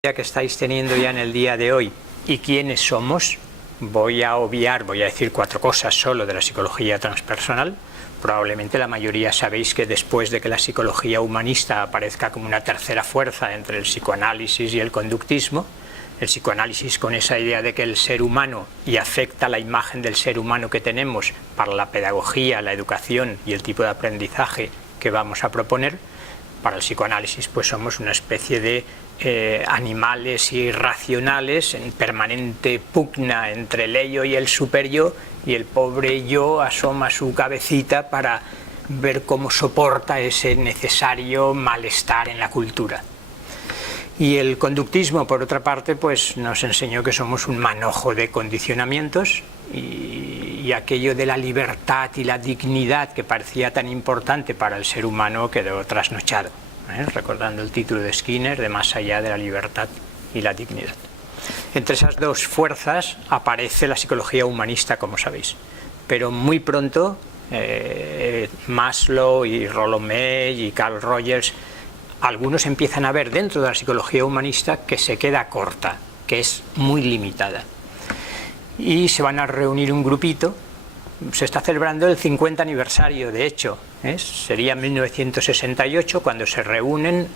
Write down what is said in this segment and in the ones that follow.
que estáis teniendo ya en el día de hoy y quiénes somos, voy a decir 4 cosas solo de la psicología transpersonal. Probablemente la mayoría sabéis que después de que la psicología humanista aparezca como una tercera fuerza entre el psicoanálisis y el conductismo, el psicoanálisis con esa idea de que el ser humano y afecta la imagen del ser humano que tenemos para la pedagogía, la educación y el tipo de aprendizaje que vamos a proponer, para el psicoanálisis pues somos una especie de animales irracionales en permanente pugna entre el ello y el superyo, y el pobre yo asoma su cabecita para ver cómo soporta ese necesario malestar en la cultura. Y el conductismo, por otra parte, pues nos enseñó que somos un manojo de condicionamientos y aquello de la libertad y la dignidad que parecía tan importante para el ser humano quedó trasnochado, recordando el título de Skinner de Más allá de la libertad y la dignidad. Entre esas dos fuerzas aparece la psicología humanista, como sabéis, pero muy pronto Maslow y Rollo May y Carl Rogers, algunos empiezan a ver dentro de la psicología humanista que se queda corta, que es muy limitada. Y se van a reunir un grupito, se está celebrando el 50 aniversario, de hecho, sería en 1968 cuando se reúnen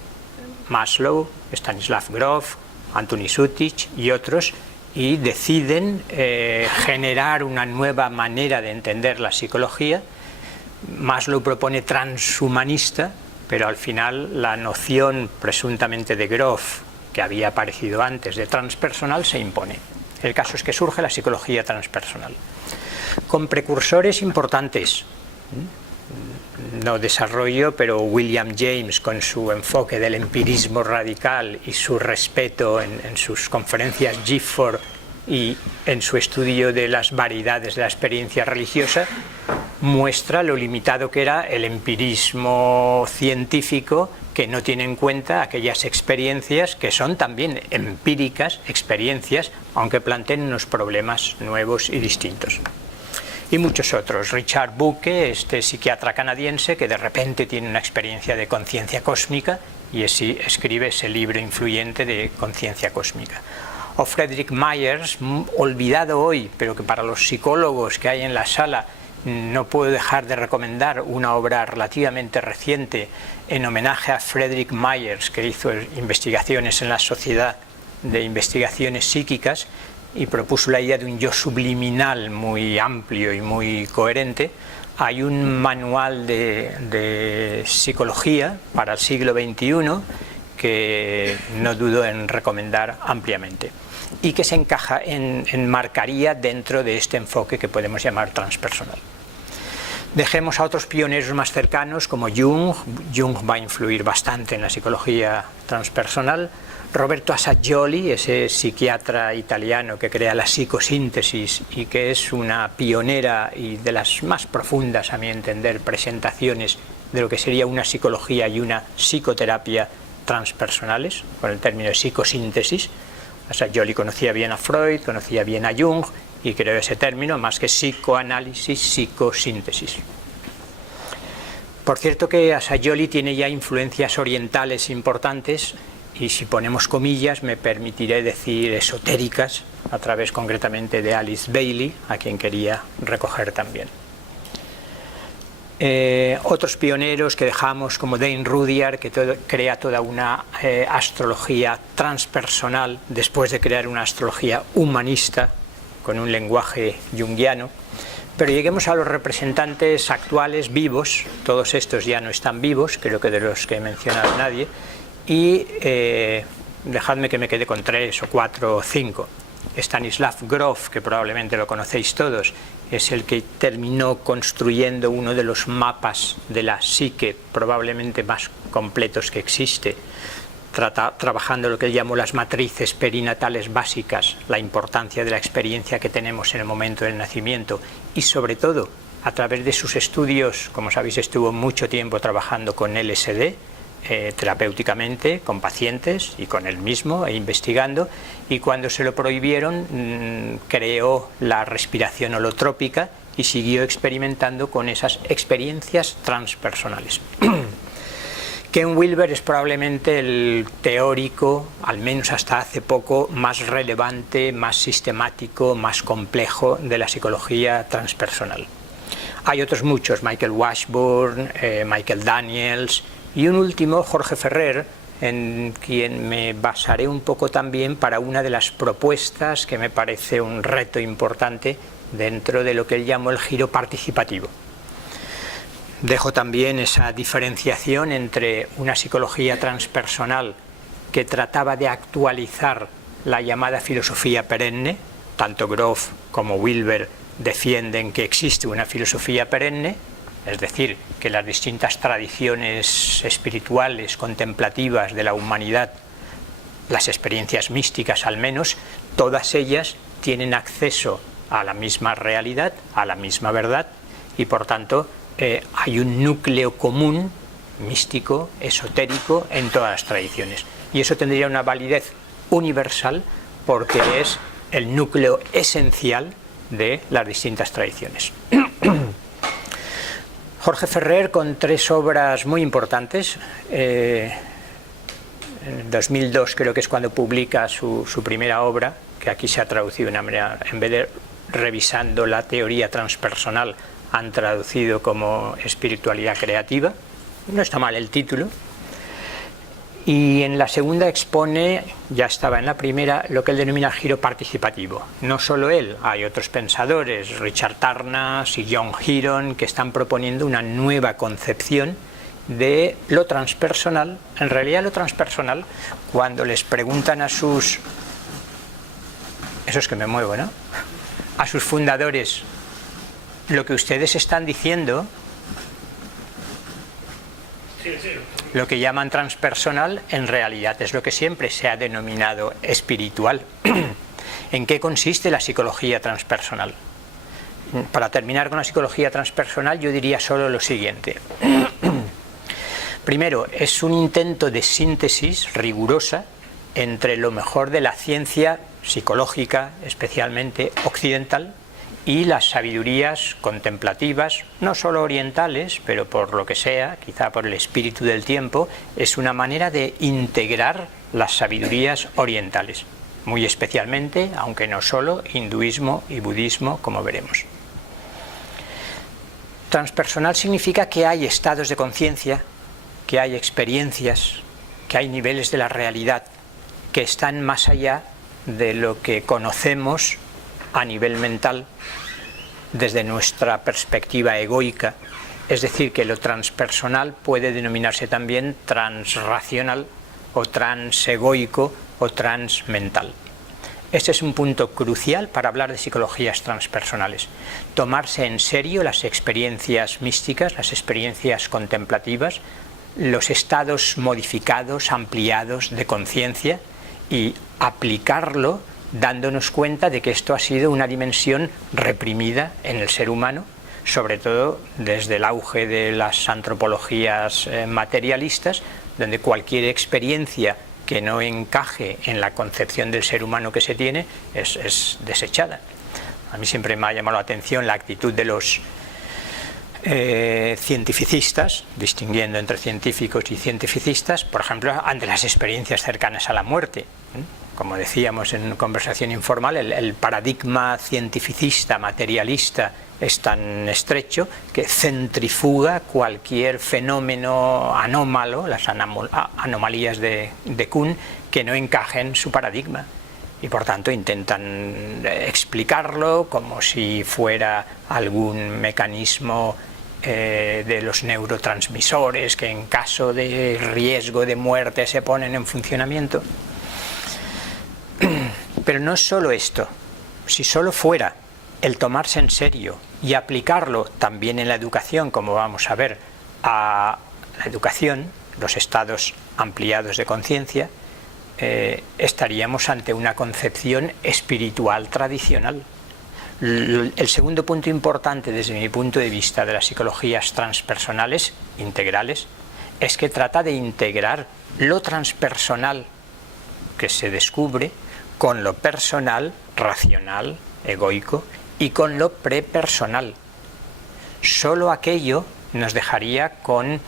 Maslow, Stanislav Grof, Anthony Sutich y otros, y deciden generar una nueva manera de entender la psicología. Maslow propone transhumanista, pero al final la noción presuntamente de Grof, que había aparecido antes, de transpersonal, se impone. El caso es que surge la psicología transpersonal, con precursores importantes. No desarrollo, pero William James, con su enfoque del empirismo radical y su respeto en sus conferencias Gifford y en su estudio de las variedades de la experiencia religiosa, muestra lo limitado que era el empirismo científico, que no tiene en cuenta aquellas experiencias que son también empíricas, experiencias, aunque planteen unos problemas nuevos y distintos. Y muchos otros. Richard Bucke, este psiquiatra canadiense que de repente tiene una experiencia de conciencia cósmica y así escribe ese libro influyente de Conciencia Cósmica. O Frederick Myers, olvidado hoy, pero que para los psicólogos que hay en la sala no puedo dejar de recomendar una obra relativamente reciente en homenaje a Frederick Myers, que hizo investigaciones en la Sociedad de Investigaciones Psíquicas y propuso la idea de un yo subliminal muy amplio y muy coherente. Hay un manual de psicología para el siglo XXI que no dudo en recomendar ampliamente y que se enmarcaría dentro de este enfoque que podemos llamar transpersonal. Dejemos a otros pioneros más cercanos como Jung. Jung va a influir bastante en la psicología transpersonal. Roberto Assagioli, ese psiquiatra italiano que crea la psicosíntesis y que es una pionera y de las más profundas, a mi entender, presentaciones de lo que sería una psicología y una psicoterapia transpersonales, con el término de psicosíntesis. Assagioli conocía bien a Freud, conocía bien a Jung y creó ese término, más que psicoanálisis, psicosíntesis. Por cierto que Assagioli tiene ya influencias orientales importantes y, si ponemos comillas, me permitiré decir esotéricas, a través concretamente de Alice Bailey, a quien quería recoger también. Otros pioneros que dejamos, como Dane Rudyard, que crea toda una astrología transpersonal después de crear una astrología humanista con un lenguaje junguiano. Pero lleguemos a los representantes actuales vivos. Todos estos ya no están vivos, creo que de los que he mencionado nadie, y dejadme que me quede con 3 o 4 o 5. Stanislav Grof, que probablemente lo conocéis todos, es el que terminó construyendo uno de los mapas de la psique probablemente más completos que existe, trabajando lo que él llamó las matrices perinatales básicas, la importancia de la experiencia que tenemos en el momento del nacimiento y, sobre todo, a través de sus estudios. Como sabéis, estuvo mucho tiempo trabajando con LSD, terapéuticamente, con pacientes y con él mismo, e investigando, y cuando se lo prohibieron creó la respiración holotrópica y siguió experimentando con esas experiencias transpersonales. Ken Wilber es probablemente el teórico, al menos hasta hace poco, más relevante, más sistemático, más complejo de la psicología transpersonal. Hay otros muchos, Michael Washburn, Michael Daniels y un último, Jorge Ferrer, en quien me basaré un poco también para una de las propuestas que me parece un reto importante dentro de lo que él llamó el giro participativo. Dejo también esa diferenciación entre una psicología transpersonal que trataba de actualizar la llamada filosofía perenne, tanto Grof como Wilber defienden que existe una filosofía perenne, es decir, que las distintas tradiciones espirituales, contemplativas de la humanidad, las experiencias místicas al menos, todas ellas tienen acceso a la misma realidad, a la misma verdad, y por tanto hay un núcleo común, místico, esotérico, en todas las tradiciones. Y eso tendría una validez universal porque es el núcleo esencial de las distintas tradiciones. Jorge Ferrer, con 3 obras muy importantes, en 2002 creo que es cuando publica su primera obra, que aquí se ha traducido de una manera, en vez de revisando la teoría transpersonal, han traducido como espiritualidad creativa. No está mal el título. Y en la segunda expone, ya estaba en la primera, lo que él denomina giro participativo. No solo él, hay otros pensadores, Richard Tarnas y John Heron, que están proponiendo una nueva concepción de lo transpersonal. En realidad lo transpersonal, cuando les preguntan a sus... Eso es que me muevo, ¿no? A sus fundadores, lo que ustedes están diciendo, lo que llaman transpersonal, en realidad es lo que siempre se ha denominado espiritual. ¿En qué consiste la psicología transpersonal? Para terminar con la psicología transpersonal, yo diría solo lo siguiente. Primero, es un intento de síntesis rigurosa entre lo mejor de la ciencia psicológica, especialmente occidental, y las sabidurías contemplativas, no solo orientales, pero por lo que sea, quizá por el espíritu del tiempo, es una manera de integrar las sabidurías orientales, muy especialmente, aunque no solo, hinduismo y budismo, como veremos. Transpersonal significa que hay estados de conciencia, que hay experiencias, que hay niveles de la realidad que están más allá de lo que conocemos a nivel mental desde nuestra perspectiva egoica, es decir, que lo transpersonal puede denominarse también transracional o transegoico o transmental. Este es un punto crucial para hablar de psicologías transpersonales. Tomarse en serio las experiencias místicas, las experiencias contemplativas, los estados modificados, ampliados de conciencia y aplicarlo dándonos cuenta de que esto ha sido una dimensión reprimida en el ser humano, sobre todo desde el auge de las antropologías materialistas, donde cualquier experiencia que no encaje en la concepción del ser humano que se tiene es desechada. A mí siempre me ha llamado la atención la actitud de los cientificistas, distinguiendo entre científicos y cientificistas, por ejemplo, ante las experiencias cercanas a la muerte. Como decíamos en conversación informal, el paradigma cientificista, materialista, es tan estrecho que centrifuga cualquier fenómeno anómalo, las anomalías de Kuhn, que no encajen en su paradigma. Y por tanto intentan explicarlo como si fuera algún mecanismo de los neurotransmisores que en caso de riesgo de muerte se ponen en funcionamiento. Pero no es solo esto. Si solo fuera el tomarse en serio y aplicarlo también en la educación, como vamos a ver, a la educación, los estados ampliados de conciencia, estaríamos ante una concepción espiritual tradicional. El segundo punto importante desde mi punto de vista de las psicologías transpersonales, integrales, es que trata de integrar lo transpersonal que se descubre con lo personal, racional, egoico, y con lo prepersonal. Solo aquello nos dejaría con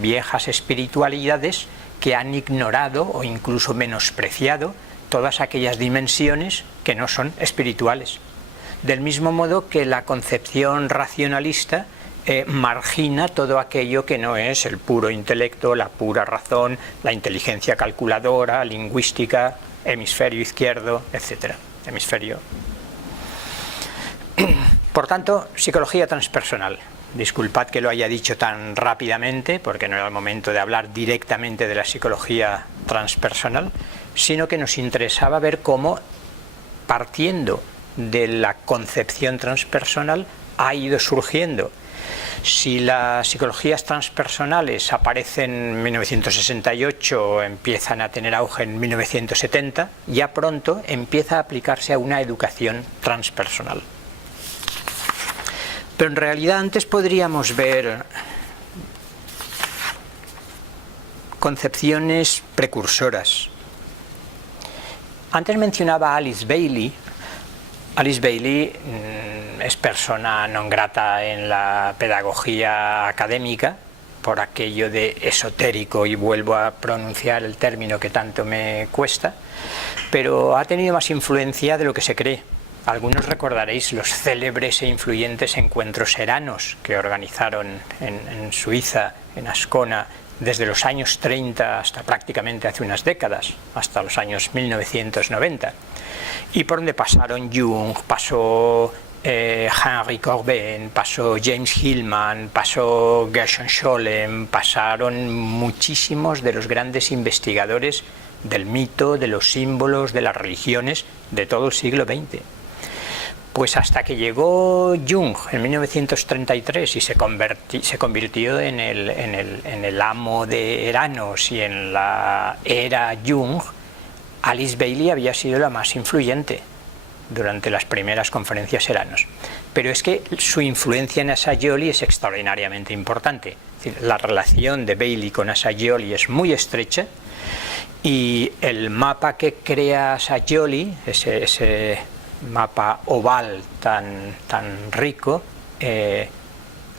viejas espiritualidades que han ignorado o incluso menospreciado todas aquellas dimensiones que no son espirituales. Del mismo modo que la concepción racionalista margina todo aquello que no es el puro intelecto, la pura razón, la inteligencia calculadora, lingüística, hemisferio izquierdo, etc. Hemisferio. Por tanto, psicología transpersonal. Disculpad que lo haya dicho tan rápidamente, porque no era el momento de hablar directamente de la psicología transpersonal, sino que nos interesaba ver cómo, partiendo de la concepción transpersonal, ha ido surgiendo. Si las psicologías transpersonales aparecen en 1968, empiezan a tener auge en 1970, ya pronto empieza a aplicarse a una educación transpersonal. Pero en realidad antes podríamos ver concepciones precursoras. Antes mencionaba a Alice Bailey. Alice Bailey es persona non grata en la pedagogía académica por aquello de esotérico, y vuelvo a pronunciar el término que tanto me cuesta, pero ha tenido más influencia de lo que se cree. Algunos recordaréis los célebres e influyentes encuentros eranos que organizaron en Suiza, en Ascona, desde los años 30 hasta prácticamente hace unas décadas, hasta los años 1990, y por donde pasaron Jung, pasó Henry Corbin, pasó James Hillman, pasó Gershon Scholem, pasaron muchísimos de los grandes investigadores del mito, de los símbolos, de las religiones de todo el siglo XX. Pues hasta que llegó Jung en 1933 y se convirtió en el amo de Eranos y en la era Jung, Alice Bailey había sido la más influyente durante las primeras conferencias Eranos. Pero es que su influencia en Assagioli es extraordinariamente importante. Es decir, la relación de Bailey con Assagioli es muy estrecha, y el mapa que crea Assagioli, ese mapa oval tan rico,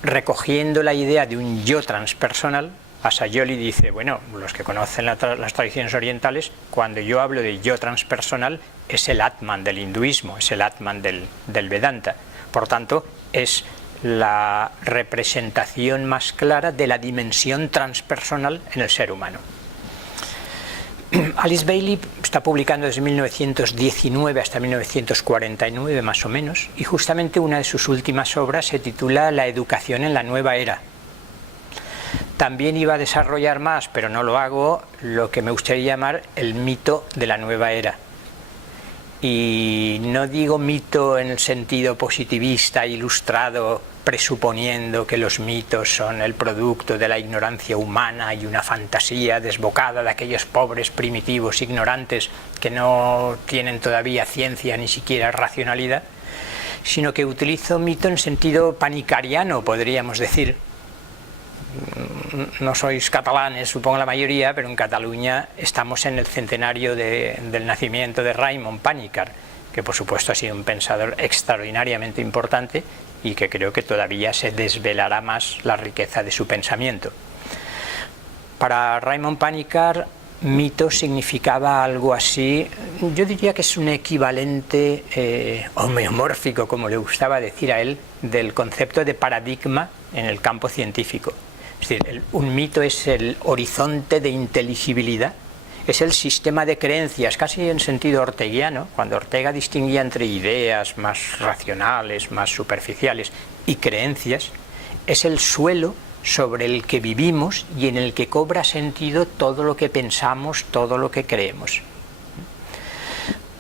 recogiendo la idea de un yo transpersonal. Assagioli dice, bueno, los que conocen las tradiciones orientales, cuando yo hablo de yo transpersonal, es el Atman del hinduismo, es el Atman del Vedanta. Por tanto, es la representación más clara de la dimensión transpersonal en el ser humano. Alice Bailey está publicando desde 1919 hasta 1949 más o menos, y justamente una de sus últimas obras se titula La educación en la nueva era. También iba a desarrollar más, pero no lo hago, lo que me gustaría llamar el mito de la nueva era. Y no digo mito en el sentido positivista, ilustrado, presuponiendo que los mitos son el producto de la ignorancia humana y una fantasía desbocada de aquellos pobres primitivos ignorantes que no tienen todavía ciencia ni siquiera racionalidad, sino que utilizo mito en sentido panicariano, podríamos decir. No sois catalanes, supongo la mayoría, pero en Cataluña estamos en el centenario del nacimiento de Raimon Panikkar, que por supuesto ha sido un pensador extraordinariamente importante y que creo que todavía se desvelará más la riqueza de su pensamiento. Para Raimon Panikkar, mito significaba algo así, yo diría que es un equivalente homeomórfico, como le gustaba decir a él, del concepto de paradigma en el campo científico. Es decir, un mito es el horizonte de inteligibilidad, es el sistema de creencias, casi en sentido orteguiano, cuando Ortega distinguía entre ideas más racionales, más superficiales, y creencias, es el suelo sobre el que vivimos y en el que cobra sentido todo lo que pensamos, todo lo que creemos.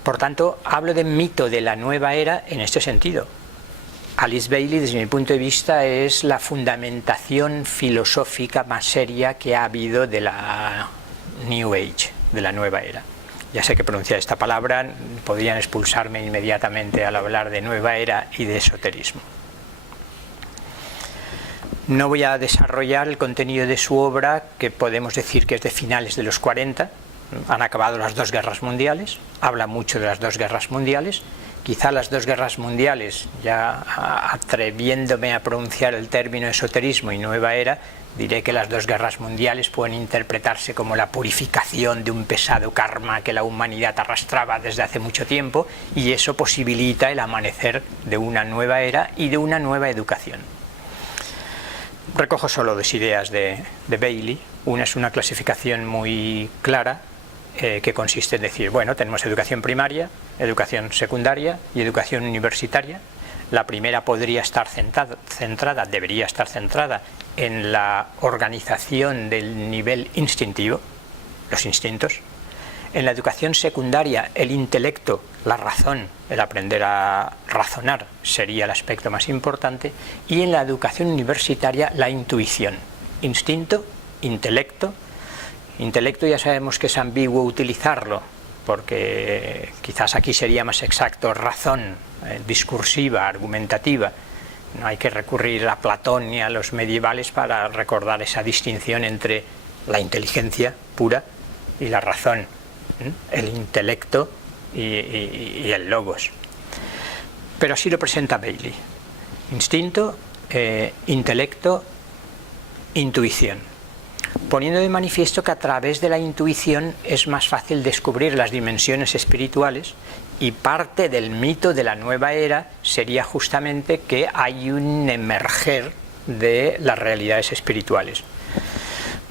Por tanto, hablo de mito de la nueva era en este sentido. Alice Bailey, desde mi punto de vista, es la fundamentación filosófica más seria que ha habido de la New Age, de la nueva era. Ya sé que pronunciar esta palabra podrían expulsarme inmediatamente al hablar de nueva era y de esoterismo. No voy a desarrollar el contenido de su obra, que podemos decir que es de finales de los 40, han acabado las dos guerras mundiales, habla mucho de las dos guerras mundiales, quizá las dos guerras mundiales, ya atreviéndome a pronunciar el término esoterismo y nueva era, diré que las dos guerras mundiales pueden interpretarse como la purificación de un pesado karma que la humanidad arrastraba desde hace mucho tiempo, y eso posibilita el amanecer de una nueva era y de una nueva educación. Recojo solo dos ideas de Bailey. Una es una clasificación muy clara que consiste en decir, bueno, tenemos educación primaria, educación secundaria y educación universitaria. La primera podría estar centrada, debería estar centrada en la organización del nivel instintivo, los instintos. En la educación secundaria, el intelecto, la razón, el aprender a razonar sería el aspecto más importante. Y en la educación universitaria, la intuición, instinto, intelecto. Intelecto ya sabemos que es ambiguo utilizarlo, porque quizás aquí sería más exacto razón, discursiva, argumentativa. No hay que recurrir a Platón ni a los medievales para recordar esa distinción entre la inteligencia pura y la razón, el intelecto y el logos. Pero así lo presenta Bailey: instinto, intelecto, intuición, poniendo de manifiesto que a través de la intuición es más fácil descubrir las dimensiones espirituales, y parte del mito de la nueva era sería justamente que hay un emerger de las realidades espirituales.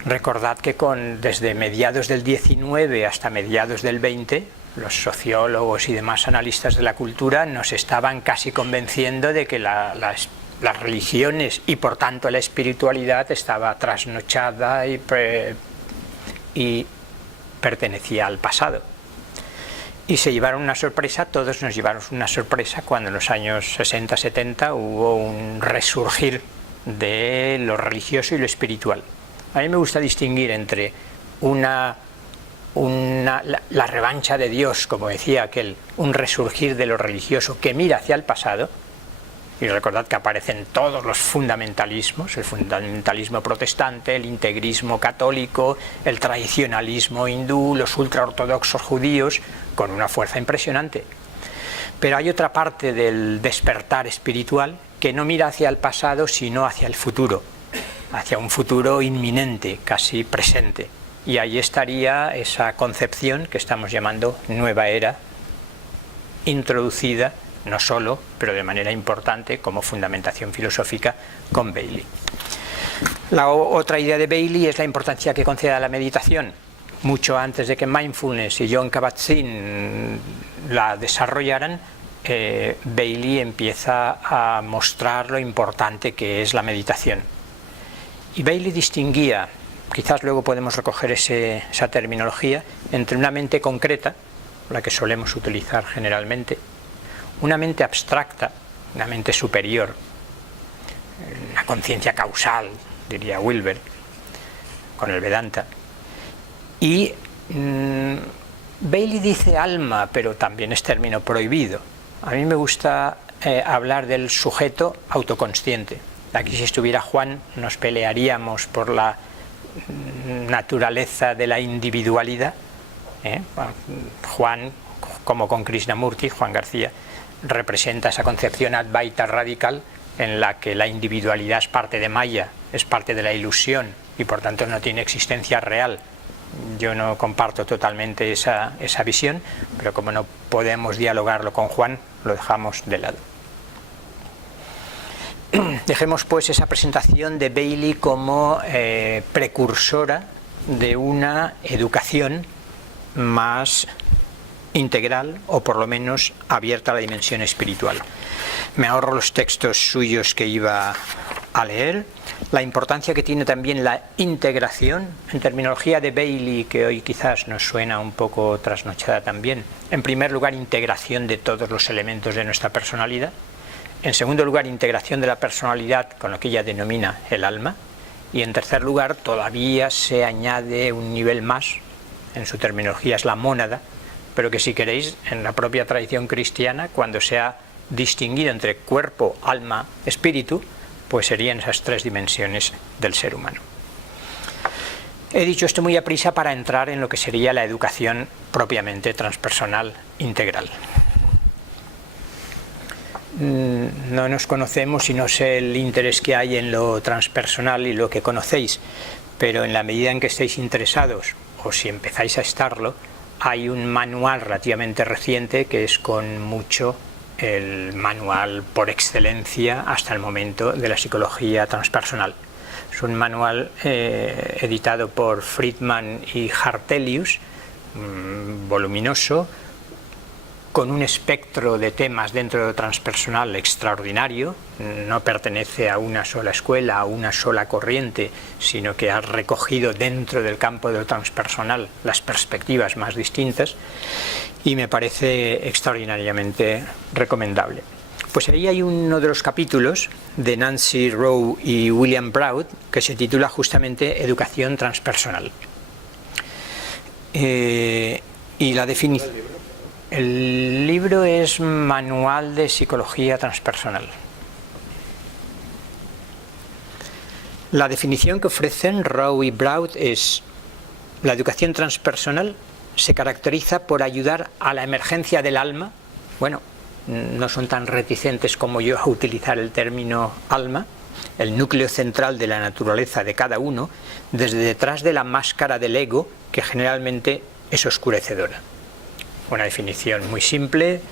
Recordad que desde mediados del 19 hasta mediados del 20, los sociólogos y demás analistas de la cultura nos estaban casi convenciendo de que las religiones y por tanto la espiritualidad estaba trasnochada y pertenecía al pasado. Y se llevaron una sorpresa, todos nos llevaron una sorpresa cuando en los años 60-70 hubo un resurgir de lo religioso y lo espiritual. A mí me gusta distinguir entre la revancha de Dios, como decía aquel, un resurgir de lo religioso que mira hacia el pasado. Y recordad que aparecen todos los fundamentalismos: el fundamentalismo protestante, el integrismo católico, el tradicionalismo hindú, los ultraortodoxos judíos, con una fuerza impresionante. Pero hay otra parte del despertar espiritual que no mira hacia el pasado, sino hacia el futuro, hacia un futuro inminente, casi presente. Y ahí estaría esa concepción que estamos llamando nueva era, introducida no solo, pero de manera importante como fundamentación filosófica con Bailey. La otra idea de Bailey es la importancia que concede a la meditación. Mucho antes de que Mindfulness y Jon Kabat-Zinn la desarrollaran, Bailey empieza a mostrar lo importante que es la meditación. Y Bailey distinguía, quizás luego podemos recoger esa terminología, entre una mente concreta, la que solemos utilizar generalmente, una mente abstracta, una mente superior, una conciencia causal, diría Wilber, con el Vedanta. Y Bailey dice alma, pero también es término prohibido. A mí me gusta hablar del sujeto autoconsciente. Aquí, si estuviera Juan, nos pelearíamos por la naturaleza de la individualidad. Juan, como con Krishnamurti, Juan García, representa esa concepción advaita radical en la que la individualidad es parte de Maya, es parte de la ilusión y por tanto no tiene existencia real. Yo no comparto totalmente esa visión, pero como no podemos dialogarlo con Juan, lo dejamos de lado. Dejemos pues esa presentación de Bailey como precursora de una educación más integral, o por lo menos abierta a la dimensión espiritual. Me ahorro los textos suyos que iba a leer. La importancia que tiene también la integración, en terminología de Bailey, que hoy quizás nos suena un poco trasnochada también. En primer lugar, integración de todos los elementos de nuestra personalidad. En segundo lugar, integración de la personalidad con lo que ella denomina el alma. Y en tercer lugar, todavía se añade un nivel más, en su terminología es la mónada, pero que, si queréis, en la propia tradición cristiana, cuando se ha distinguido entre cuerpo, alma, espíritu, pues serían esas tres dimensiones del ser humano. He dicho esto muy a prisa para entrar en lo que sería la educación propiamente transpersonal integral. no nos conocemos y no sé el interés que hay en lo transpersonal y lo que conocéis, pero en la medida en que estéis interesados, o si empezáis a estarlo, hay un manual relativamente reciente que es con mucho el manual por excelencia hasta el momento de la psicología transpersonal. Es un manual editado por Friedman y Hartelius, voluminoso, con un espectro de temas dentro de lo transpersonal extraordinario. No pertenece a una sola escuela, a una sola corriente, sino que ha recogido dentro del campo de lo transpersonal las perspectivas más distintas, y me parece extraordinariamente recomendable. Pues ahí hay uno de los capítulos de Nancy Rowe y William Broad que se titula justamente Educación transpersonal. Y la definición... El libro es Manual de Psicología Transpersonal. La definición que ofrecen Rowe y Broad es: la educación transpersonal se caracteriza por ayudar a la emergencia del alma. Bueno, no son tan reticentes como yo a utilizar el término alma, el núcleo central de la naturaleza de cada uno, desde detrás de la máscara del ego, que generalmente es oscurecedora. Una definición muy simple,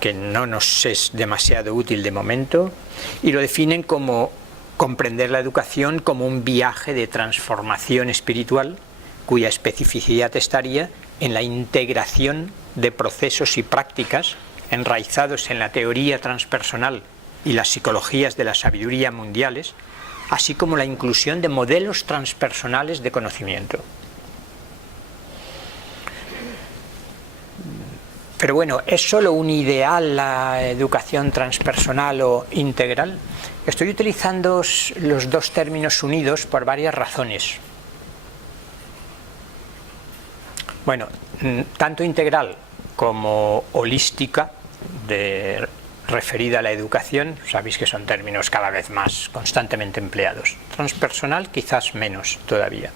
que no nos es demasiado útil de momento, y lo definen como comprender la educación como un viaje de transformación espiritual, cuya especificidad estaría en la integración de procesos y prácticas enraizados en la teoría transpersonal y las psicologías de la sabiduría mundiales, así como la inclusión de modelos transpersonales de conocimiento. Pero bueno, ¿es solo un ideal la educación transpersonal o integral? Estoy utilizando los dos términos unidos por varias razones. Bueno, tanto integral como holística, referida a la educación, sabéis que son términos cada vez más constantemente empleados. Transpersonal quizás menos todavía.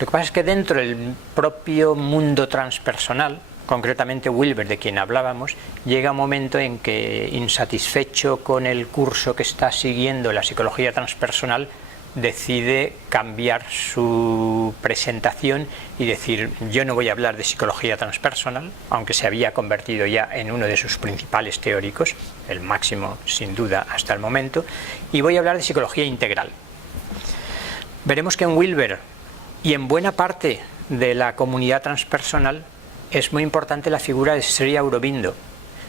Lo que pasa es que dentro del propio mundo transpersonal, concretamente Wilber, de quien hablábamos, llega un momento en que, insatisfecho con el curso que está siguiendo la psicología transpersonal, decide cambiar su presentación y decir: yo no voy a hablar de psicología transpersonal, aunque se había convertido ya en uno de sus principales teóricos, el máximo sin duda hasta el momento, y voy a hablar de psicología integral. Veremos que en Wilber y en buena parte de la comunidad transpersonal es muy importante la figura de Sri Aurobindo.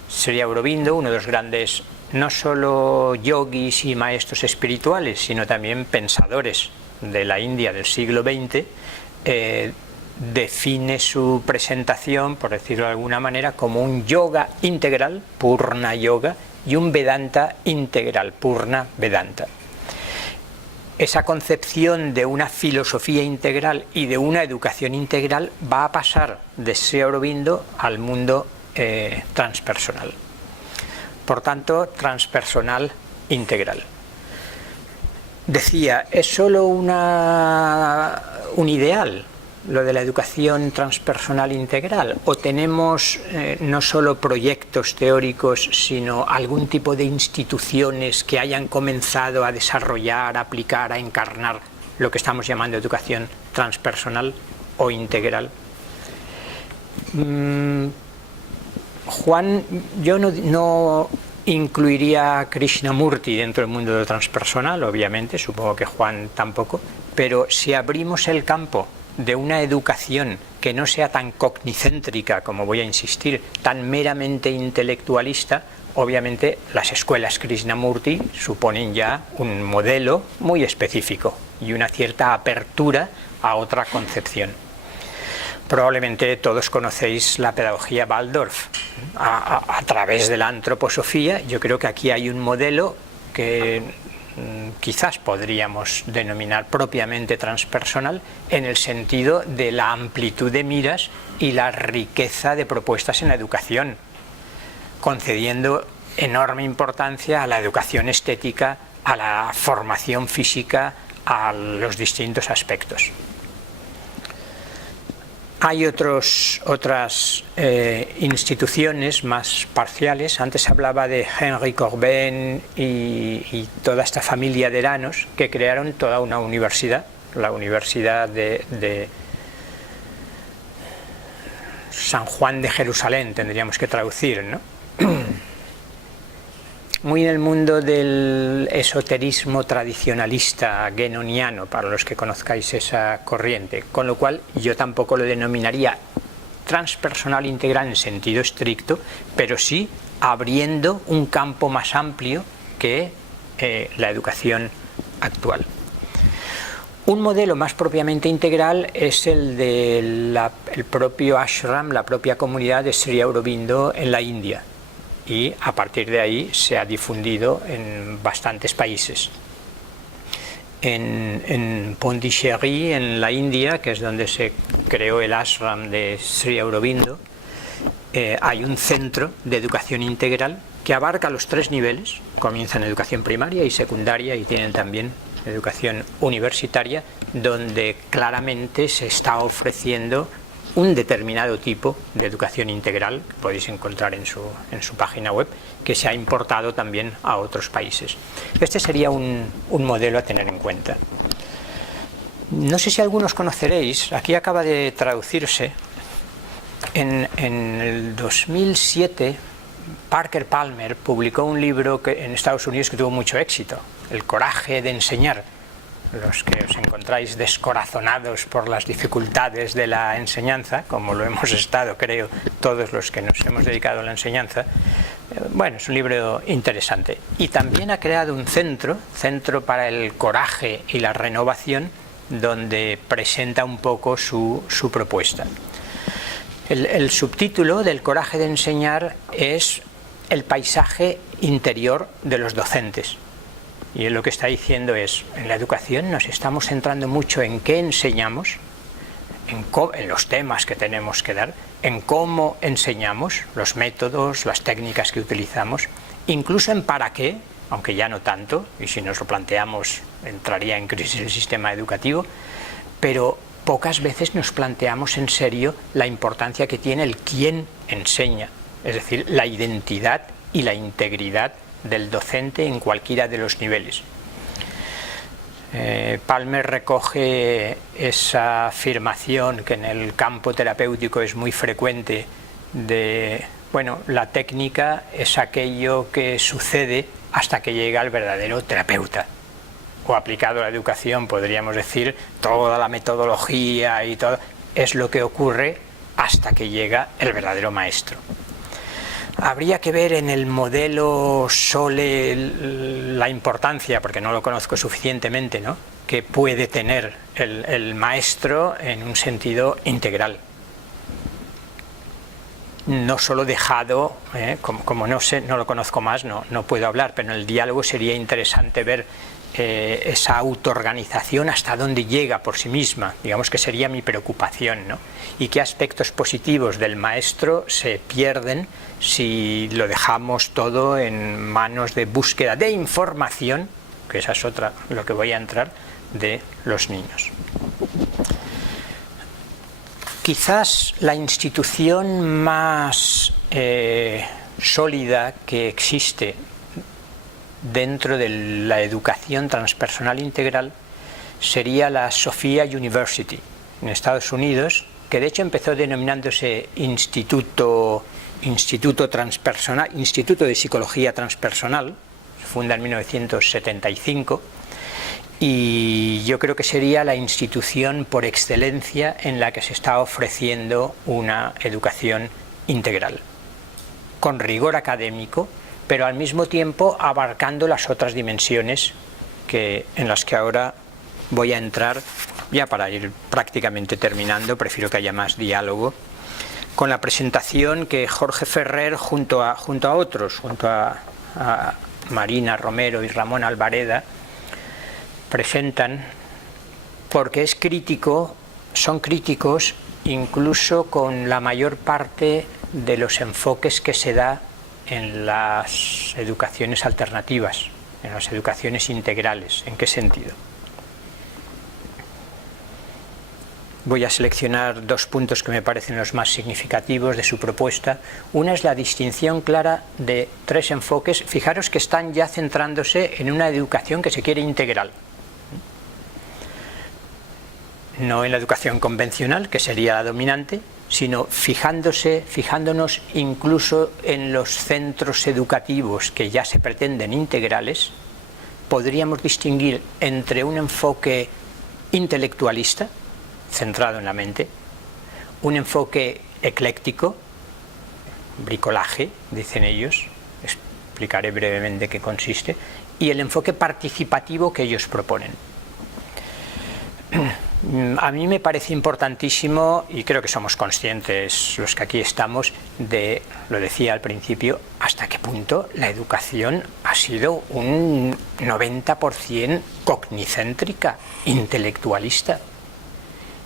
Sri Aurobindo, uno de los grandes, no solo yogis y maestros espirituales, sino también pensadores de la India del siglo XX, define su presentación, por decirlo de alguna manera, como un yoga integral, Purna Yoga, y un Vedanta integral, Purna Vedanta. Esa concepción de una filosofía integral y de una educación integral va a pasar de Sri Aurobindo al mundo transpersonal. Por tanto, transpersonal integral. Decía, ¿es solo un ideal lo de la educación transpersonal integral? ¿O tenemos no solo proyectos teóricos, sino algún tipo de instituciones que hayan comenzado a desarrollar, a aplicar, a encarnar lo que estamos llamando educación transpersonal o integral? Juan, yo no incluiría a Krishnamurti dentro del mundo de lo transpersonal, obviamente, supongo que Juan tampoco, pero si abrimos el campo de una educación que no sea tan cognicéntrica, como voy a insistir, tan meramente intelectualista, obviamente las escuelas Krishnamurti suponen ya un modelo muy específico y una cierta apertura a otra concepción. Probablemente todos conocéis la pedagogía Waldorf. A través de la antroposofía, yo creo que aquí hay un modelo que quizás podríamos denominar propiamente transpersonal, en el sentido de la amplitud de miras y la riqueza de propuestas en la educación, concediendo enorme importancia a la educación estética, a la formación física, a los distintos aspectos. Hay otras instituciones más parciales. Antes hablaba de Henry Corbin y toda esta familia de Eranos que crearon toda una universidad, la Universidad de San Juan de Jerusalén, tendríamos que traducir, ¿no? Muy en el mundo del esoterismo tradicionalista guénoniano, para los que conozcáis esa corriente, con lo cual yo tampoco lo denominaría transpersonal integral en sentido estricto, pero sí abriendo un campo más amplio que la educación actual. Un modelo más propiamente integral es el del propio ashram, la propia comunidad de Sri Aurobindo en la India, y a partir de ahí se ha difundido en bastantes países. En Pondicherry, en la India, que es donde se creó el ashram de Sri Aurobindo, hay un centro de educación integral que abarca los 3 niveles. Comienzan educación primaria y secundaria y tienen también educación universitaria, donde claramente se está ofreciendo un determinado tipo de educación integral, que podéis encontrar en su página web, que se ha importado también a otros países. Este sería un modelo a tener en cuenta. No sé si algunos conoceréis, aquí acaba de traducirse, en el 2007 Parker Palmer publicó un libro en Estados Unidos que tuvo mucho éxito, El coraje de enseñar. Los que os encontráis descorazonados por las dificultades de la enseñanza, como lo hemos estado, creo, todos los que nos hemos dedicado a la enseñanza, bueno, es un libro interesante. Y también ha creado un centro para el coraje y la renovación, donde presenta un poco su propuesta. El subtítulo del coraje de enseñar es el paisaje interior de los docentes. Y lo que está diciendo es, en la educación nos estamos centrando mucho en qué enseñamos, en los temas que tenemos que dar, en cómo enseñamos, los métodos, las técnicas que utilizamos, incluso en para qué, aunque ya no tanto, y si nos lo planteamos entraría en crisis el sistema educativo, pero pocas veces nos planteamos en serio la importancia que tiene el quién enseña, es decir, la identidad y la integridad del docente en cualquiera de los niveles. Palmer recoge esa afirmación que en el campo terapéutico es muy frecuente de, bueno, la técnica es aquello que sucede hasta que llega el verdadero terapeuta. O aplicado a la educación podríamos decir toda la metodología y todo es lo que ocurre hasta que llega el verdadero maestro. Habría que ver en el modelo Sole la importancia, porque no lo conozco suficientemente, ¿no?, que puede tener el maestro en un sentido integral. No solo dejado, como no sé, no lo conozco más, no puedo hablar, pero en el diálogo sería interesante ver esa autoorganización hasta dónde llega por sí misma, digamos que sería mi preocupación, ¿no? Y qué aspectos positivos del maestro se pierden si lo dejamos todo en manos de búsqueda de información, que esa es otra, lo que voy a entrar, de los niños. Quizás la institución más sólida que existe dentro de la educación transpersonal integral sería la Sophia University en Estados Unidos, que de hecho empezó denominándose Instituto Transpersonal, Instituto de Psicología Transpersonal, se funda en 1975, y yo creo que sería la institución por excelencia en la que se está ofreciendo una educación integral, con rigor académico, pero al mismo tiempo abarcando las otras dimensiones en las que ahora voy a entrar, ya para ir prácticamente terminando, prefiero que haya más diálogo, con la presentación que Jorge Ferrer junto a otros, junto a Marina Romero y Ramón Albareda, presentan, porque son críticos incluso con la mayor parte de los enfoques que se da en las educaciones alternativas, en las educaciones integrales. ¿En qué sentido? voy a seleccionar dos puntos que me parecen los más significativos de su propuesta. Una es la distinción clara de tres enfoques. Fijaros que están ya centrándose en una educación que se quiere integral. No en la educación convencional, que sería la dominante, sino fijándonos incluso en los centros educativos que ya se pretenden integrales. Podríamos distinguir entre un enfoque intelectualista, centrado en la mente, un enfoque ecléctico, bricolaje, dicen ellos, explicaré brevemente qué consiste, y el enfoque participativo que ellos proponen. A mí me parece importantísimo, y creo que somos conscientes los que aquí estamos, de, lo decía al principio, hasta qué punto la educación ha sido un 90% cognicéntrica, intelectualista.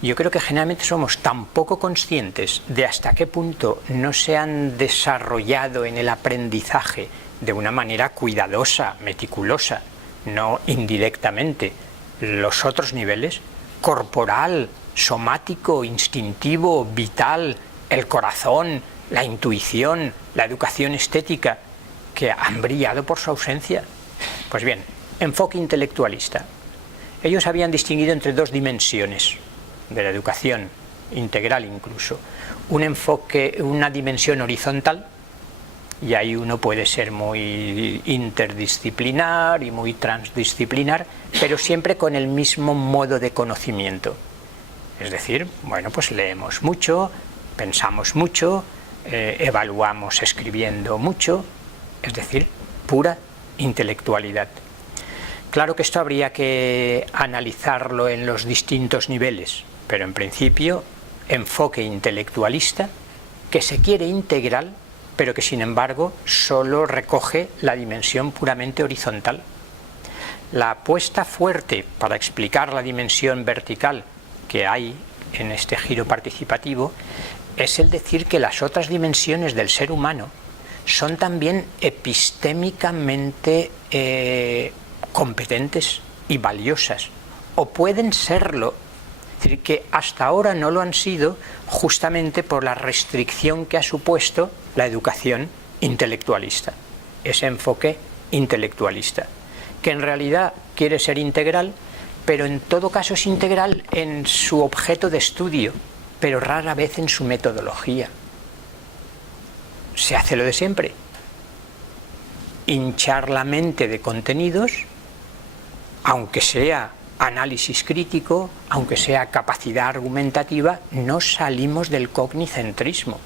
Yo creo que generalmente somos tan poco conscientes de hasta qué punto no se han desarrollado en el aprendizaje de una manera cuidadosa, meticulosa, no indirectamente, los otros niveles, corporal, somático, instintivo, vital, el corazón, la intuición, la educación estética, que han brillado por su ausencia. Pues bien, enfoque intelectualista. Ellos habían distinguido entre dos dimensiones de la educación integral incluso. Un enfoque, una dimensión horizontal, y ahí uno puede ser muy interdisciplinar y muy transdisciplinar, pero siempre con el mismo modo de conocimiento. Es decir, bueno, pues leemos mucho, pensamos mucho, evaluamos escribiendo mucho, es decir, pura intelectualidad. Claro que esto habría que analizarlo en los distintos niveles, pero en principio, enfoque intelectualista que se quiere integral, pero que sin embargo solo recoge la dimensión puramente horizontal. La apuesta fuerte para explicar la dimensión vertical que hay en este giro participativo es el decir que las otras dimensiones del ser humano son también epistémicamente competentes y valiosas, o pueden serlo. Es decir, que hasta ahora no lo han sido justamente por la restricción que ha supuesto la educación intelectualista, ese enfoque intelectualista, que en realidad quiere ser integral, pero en todo caso es integral en su objeto de estudio, pero rara vez en su metodología. Se hace lo de siempre: hinchar la mente de contenidos, aunque sea análisis crítico, aunque sea capacidad argumentativa, no salimos del cognicentrismo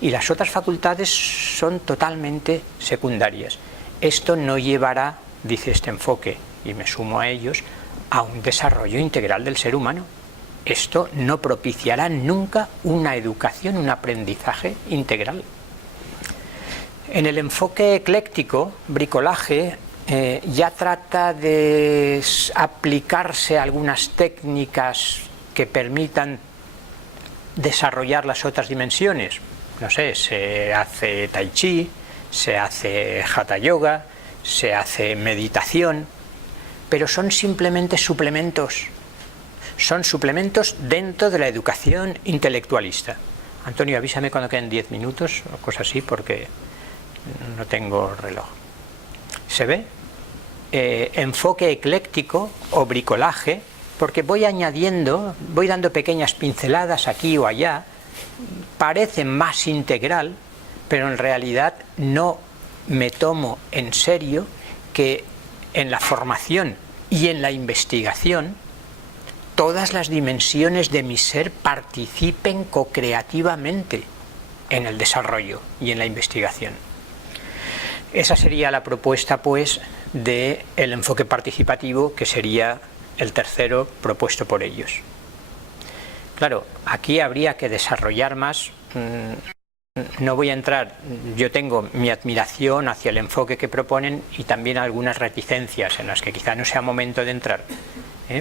y las otras facultades son totalmente secundarias. Esto no llevará, dice este enfoque, y me sumo a ellos, a un desarrollo integral del ser humano. Esto no propiciará nunca una educación, un aprendizaje integral. En el enfoque ecléctico, bricolaje, ya trata de aplicarse algunas técnicas que permitan desarrollar las otras dimensiones. No sé, se hace tai chi, se hace hatha yoga, se hace meditación, pero son simplemente suplementos. Son suplementos dentro de la educación intelectualista. Antonio, avísame cuando queden 10 minutos o cosas así, porque no tengo reloj. ¿Se ve? Enfoque ecléctico o bricolaje, porque voy añadiendo, voy dando pequeñas pinceladas aquí o allá, parece más integral, pero en realidad no me tomo en serio que en la formación y en la investigación todas las dimensiones de mi ser participen co-creativamente en el desarrollo y en la investigación. Esa sería la propuesta, pues, del enfoque participativo, que sería el tercero propuesto por ellos. Claro, aquí habría que desarrollar más. No voy a entrar, yo tengo mi admiración hacia el enfoque que proponen y también algunas reticencias en las que quizá no sea momento de entrar,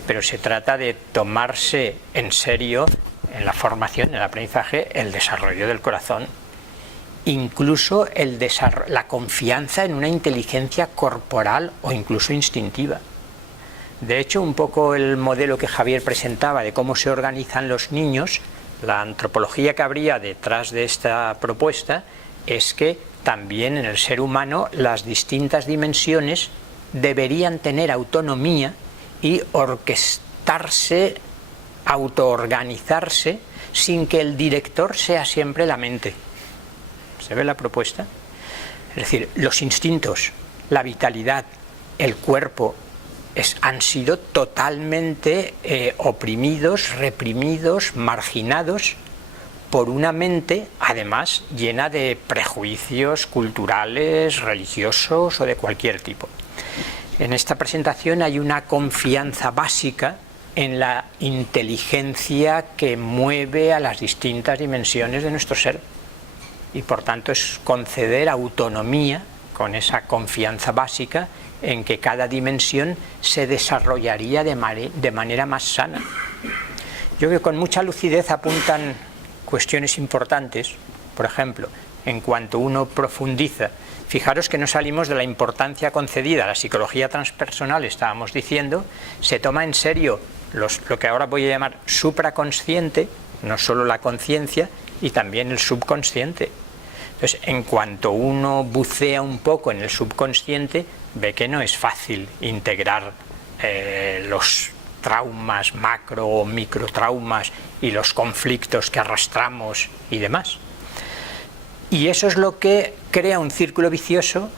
pero se trata de tomarse en serio en la formación, en el aprendizaje, el desarrollo del corazón, incluso la confianza en una inteligencia corporal o incluso instintiva. De hecho, un poco el modelo que Javier presentaba de cómo se organizan los niños, la antropología que habría detrás de esta propuesta es que también en el ser humano las distintas dimensiones deberían tener autonomía y orquestarse, autoorganizarse, sin que el director sea siempre la mente. ¿Se ve la propuesta? Es decir, los instintos, la vitalidad, el cuerpo, han sido totalmente oprimidos, reprimidos, marginados por una mente, además, llena de prejuicios culturales, religiosos o de cualquier tipo. En esta presentación hay una confianza básica en la inteligencia que mueve a las distintas dimensiones de nuestro ser. Y por tanto es conceder autonomía con esa confianza básica en que cada dimensión se desarrollaría de manera más sana. Yo creo que con mucha lucidez apuntan cuestiones importantes. Por ejemplo, en cuanto uno profundiza, fijaros que no salimos de la importancia concedida a la psicología transpersonal, estábamos diciendo, se toma en serio lo que ahora voy a llamar supraconsciente, no solo la conciencia, y también el subconsciente. Entonces, en cuanto uno bucea un poco en el subconsciente, ve que no es fácil integrar los traumas, macro o microtraumas y los conflictos que arrastramos y demás. Y eso es lo que crea un círculo vicioso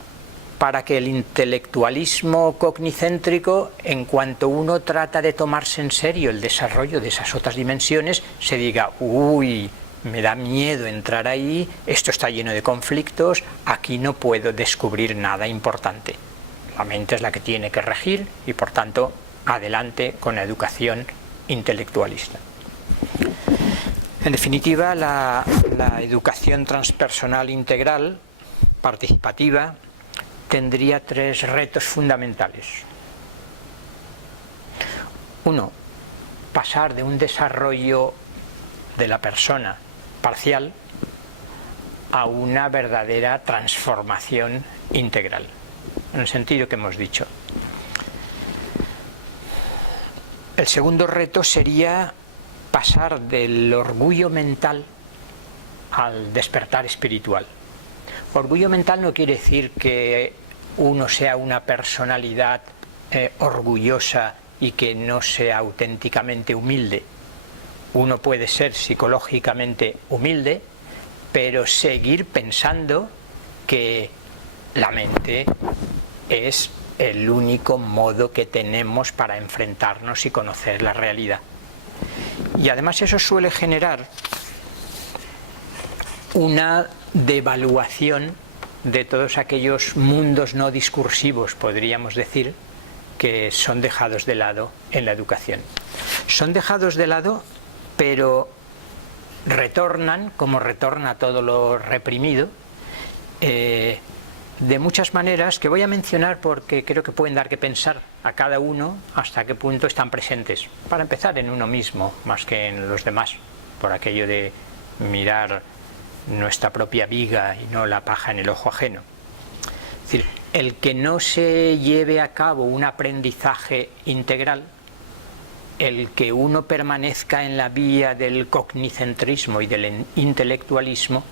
para que el intelectualismo cognicéntrico, en cuanto uno trata de tomarse en serio el desarrollo de esas otras dimensiones, se diga, uy, me da miedo entrar ahí, esto está lleno de conflictos, aquí no puedo descubrir nada importante. La mente es la que tiene que regir y por tanto adelante con la educación intelectualista. En definitiva, la educación transpersonal integral, participativa, tendría 3 retos fundamentales. 1, pasar de un desarrollo de la persona parcial a una verdadera transformación integral, en el sentido que hemos dicho. El segundo reto sería pasar del orgullo mental al despertar espiritual. Orgullo mental no quiere decir que uno sea una personalidad orgullosa y que no sea auténticamente humilde. Uno puede ser psicológicamente humilde, pero seguir pensando que la mente es el único modo que tenemos para enfrentarnos y conocer la realidad. Y además eso suele generar una devaluación de todos aquellos mundos no discursivos, podríamos decir, que son dejados de lado en la educación. Son dejados de lado, pero retornan, como retorna todo lo reprimido, de muchas maneras que voy a mencionar porque creo que pueden dar que pensar a cada uno hasta qué punto están presentes. Para empezar, en uno mismo, más que en los demás, por aquello de mirar nuestra propia viga y no la paja en el ojo ajeno. Es decir, el que no se lleve a cabo un aprendizaje integral, el que uno permanezca en la vía del cognicentrismo y del intelectualismo,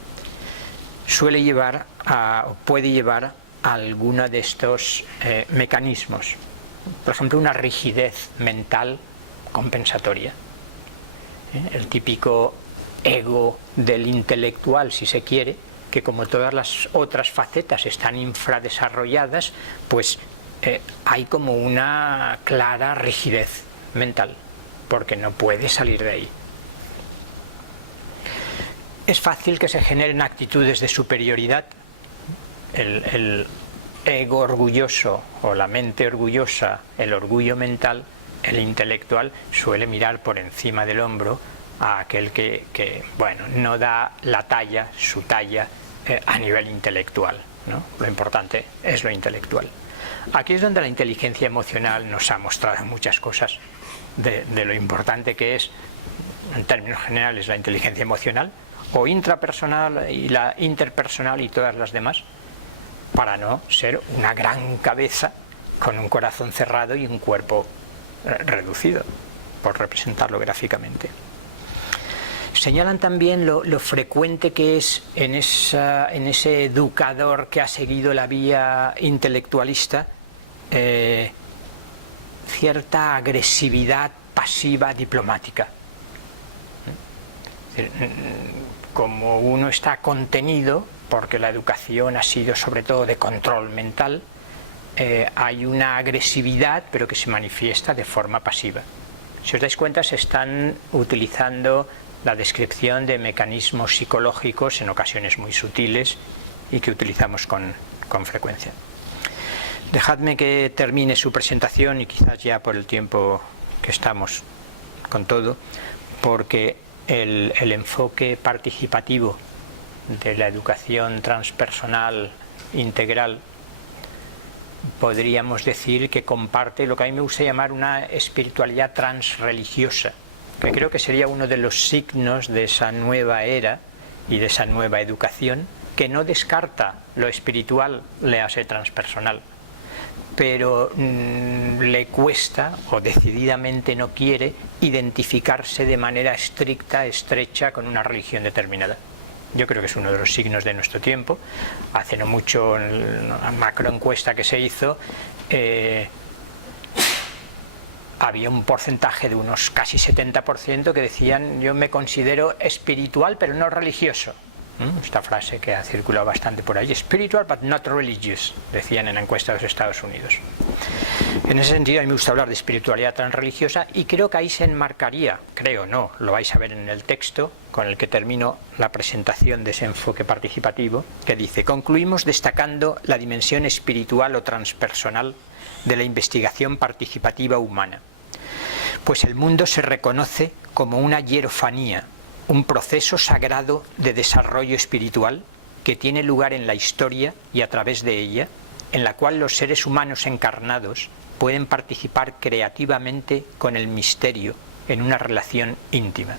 puede llevar a alguno de estos mecanismos. Por ejemplo, una rigidez mental compensatoria. El típico ego del intelectual, si se quiere, que como todas las otras facetas están infradesarrolladas, pues hay como una clara rigidez mental, porque no puede salir de ahí. Es fácil que se generen actitudes de superioridad. El ego orgulloso o la mente orgullosa, el orgullo mental, el intelectual, suele mirar por encima del hombro a aquel que no da la talla, su talla, a nivel intelectual, ¿no? Lo importante es lo intelectual. Aquí es donde la inteligencia emocional nos ha mostrado muchas cosas de lo importante que es, en términos generales, la inteligencia emocional, o intrapersonal y la interpersonal y todas las demás, para no ser una gran cabeza con un corazón cerrado y un cuerpo reducido, por representarlo gráficamente. Señalan también lo frecuente que es en ese educador que ha seguido la vía intelectualista cierta agresividad pasiva diplomática. Es decir, como uno está contenido, porque la educación ha sido sobre todo de control mental, hay una agresividad, pero que se manifiesta de forma pasiva. Si os dais cuenta, se están utilizando la descripción de mecanismos psicológicos en ocasiones muy sutiles y que utilizamos con frecuencia. Dejadme que termine su presentación y quizás ya por el tiempo que estamos con todo, porque el enfoque participativo de la educación transpersonal integral podríamos decir que comparte lo que a mí me gusta llamar una espiritualidad transreligiosa, que creo que sería uno de los signos de esa nueva era y de esa nueva educación, que no descarta lo espiritual, léase transpersonal, pero le cuesta o decididamente no quiere identificarse de manera estricta, estrecha con una religión determinada. Yo creo que es uno de los signos de nuestro tiempo. Hace no mucho, en la macroencuesta que se hizo, había un porcentaje de unos casi 70% que decían: yo me considero espiritual pero no religioso. Esta frase que ha circulado bastante por ahí, spiritual but not religious, decían en la encuesta de los Estados Unidos. En ese sentido, a mí me gusta hablar de espiritualidad transreligiosa, y creo que ahí se enmarcaría, creo no, lo vais a ver en el texto con el que termino la presentación de ese enfoque participativo, que dice: concluimos destacando la dimensión espiritual o transpersonal de la investigación participativa humana, pues el mundo se reconoce como una hierofanía, un proceso sagrado de desarrollo espiritual que tiene lugar en la historia y a través de ella, en la cual los seres humanos encarnados pueden participar creativamente con el misterio en una relación íntima.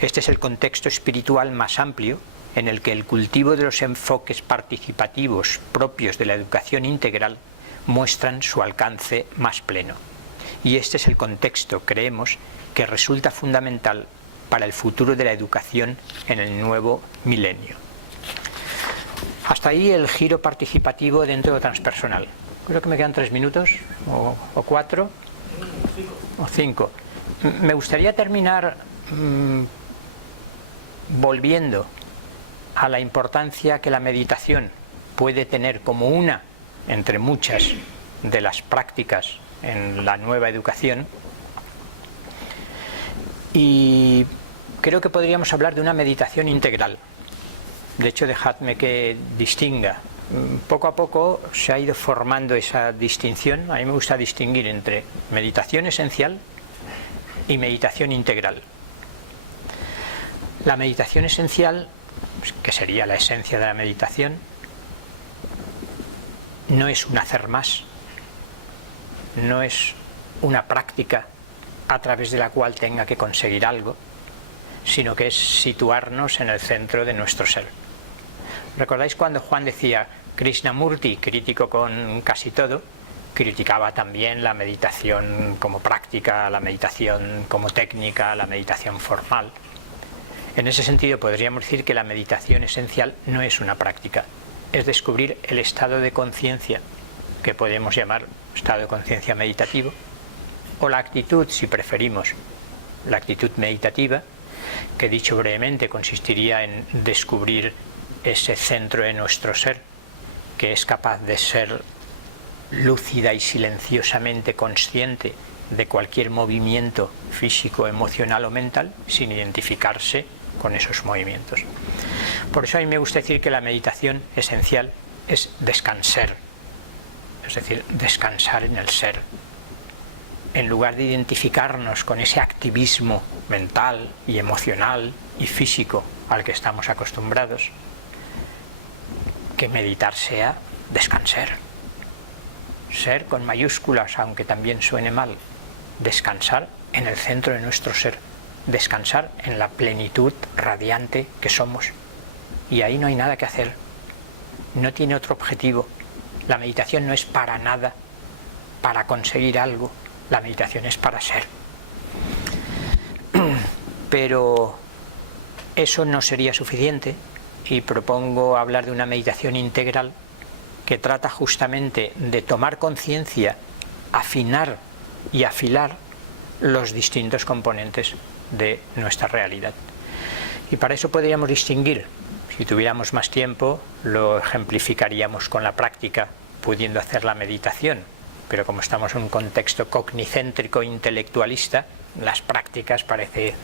Este es el contexto espiritual más amplio en el que el cultivo de los enfoques participativos propios de la educación integral muestran su alcance más pleno. Y este es el contexto, creemos, que resulta fundamental para el futuro de la educación en el nuevo milenio. Hasta ahí el giro participativo dentro de lo transpersonal. Creo que me quedan 3 minutos, o 4, o 5. Me gustaría terminar volviendo a la importancia que la meditación puede tener como una entre muchas de las prácticas en la nueva educación, y creo que podríamos hablar de una meditación integral. De hecho, dejadme que distinga. Poco a poco se ha ido formando esa distinción. A mí me gusta distinguir entre meditación esencial y meditación integral. La meditación esencial, que sería la esencia de la meditación, no es un hacer más, no es una práctica a través de la cual tenga que conseguir algo, sino que es situarnos en el centro de nuestro ser. ¿Recordáis cuando Juan decía Krishnamurti, crítico con casi todo, criticaba también la meditación como práctica, la meditación como técnica, la meditación formal? En ese sentido podríamos decir que la meditación esencial no es una práctica, es descubrir el estado de conciencia que podemos llamar estado de conciencia meditativo, o la actitud, si preferimos, la actitud meditativa, que dicho brevemente consistiría en descubrir ese centro de nuestro ser que es capaz de ser lúcida y silenciosamente consciente de cualquier movimiento físico, emocional o mental sin identificarse con esos movimientos. Por eso a mí me gusta decir que la meditación esencial es descansar, es decir, descansar en el ser. En lugar de identificarnos con ese activismo mental y emocional y físico al que estamos acostumbrados, que meditar sea descansar. Ser con mayúsculas, aunque también suene mal. Descansar en el centro de nuestro ser. Descansar en la plenitud radiante que somos. Y ahí no hay nada que hacer. No tiene otro objetivo. La meditación no es para nada, para conseguir algo, La meditación es para ser. Pero eso no sería suficiente y propongo hablar de una meditación integral que trata justamente de tomar conciencia, afinar y afilar los distintos componentes de nuestra realidad. Y para eso podríamos distinguir, si tuviéramos más tiempo, lo ejemplificaríamos con la práctica, pudiendo hacer la meditación, pero como estamos en un contexto cognicéntrico intelectualista, las prácticas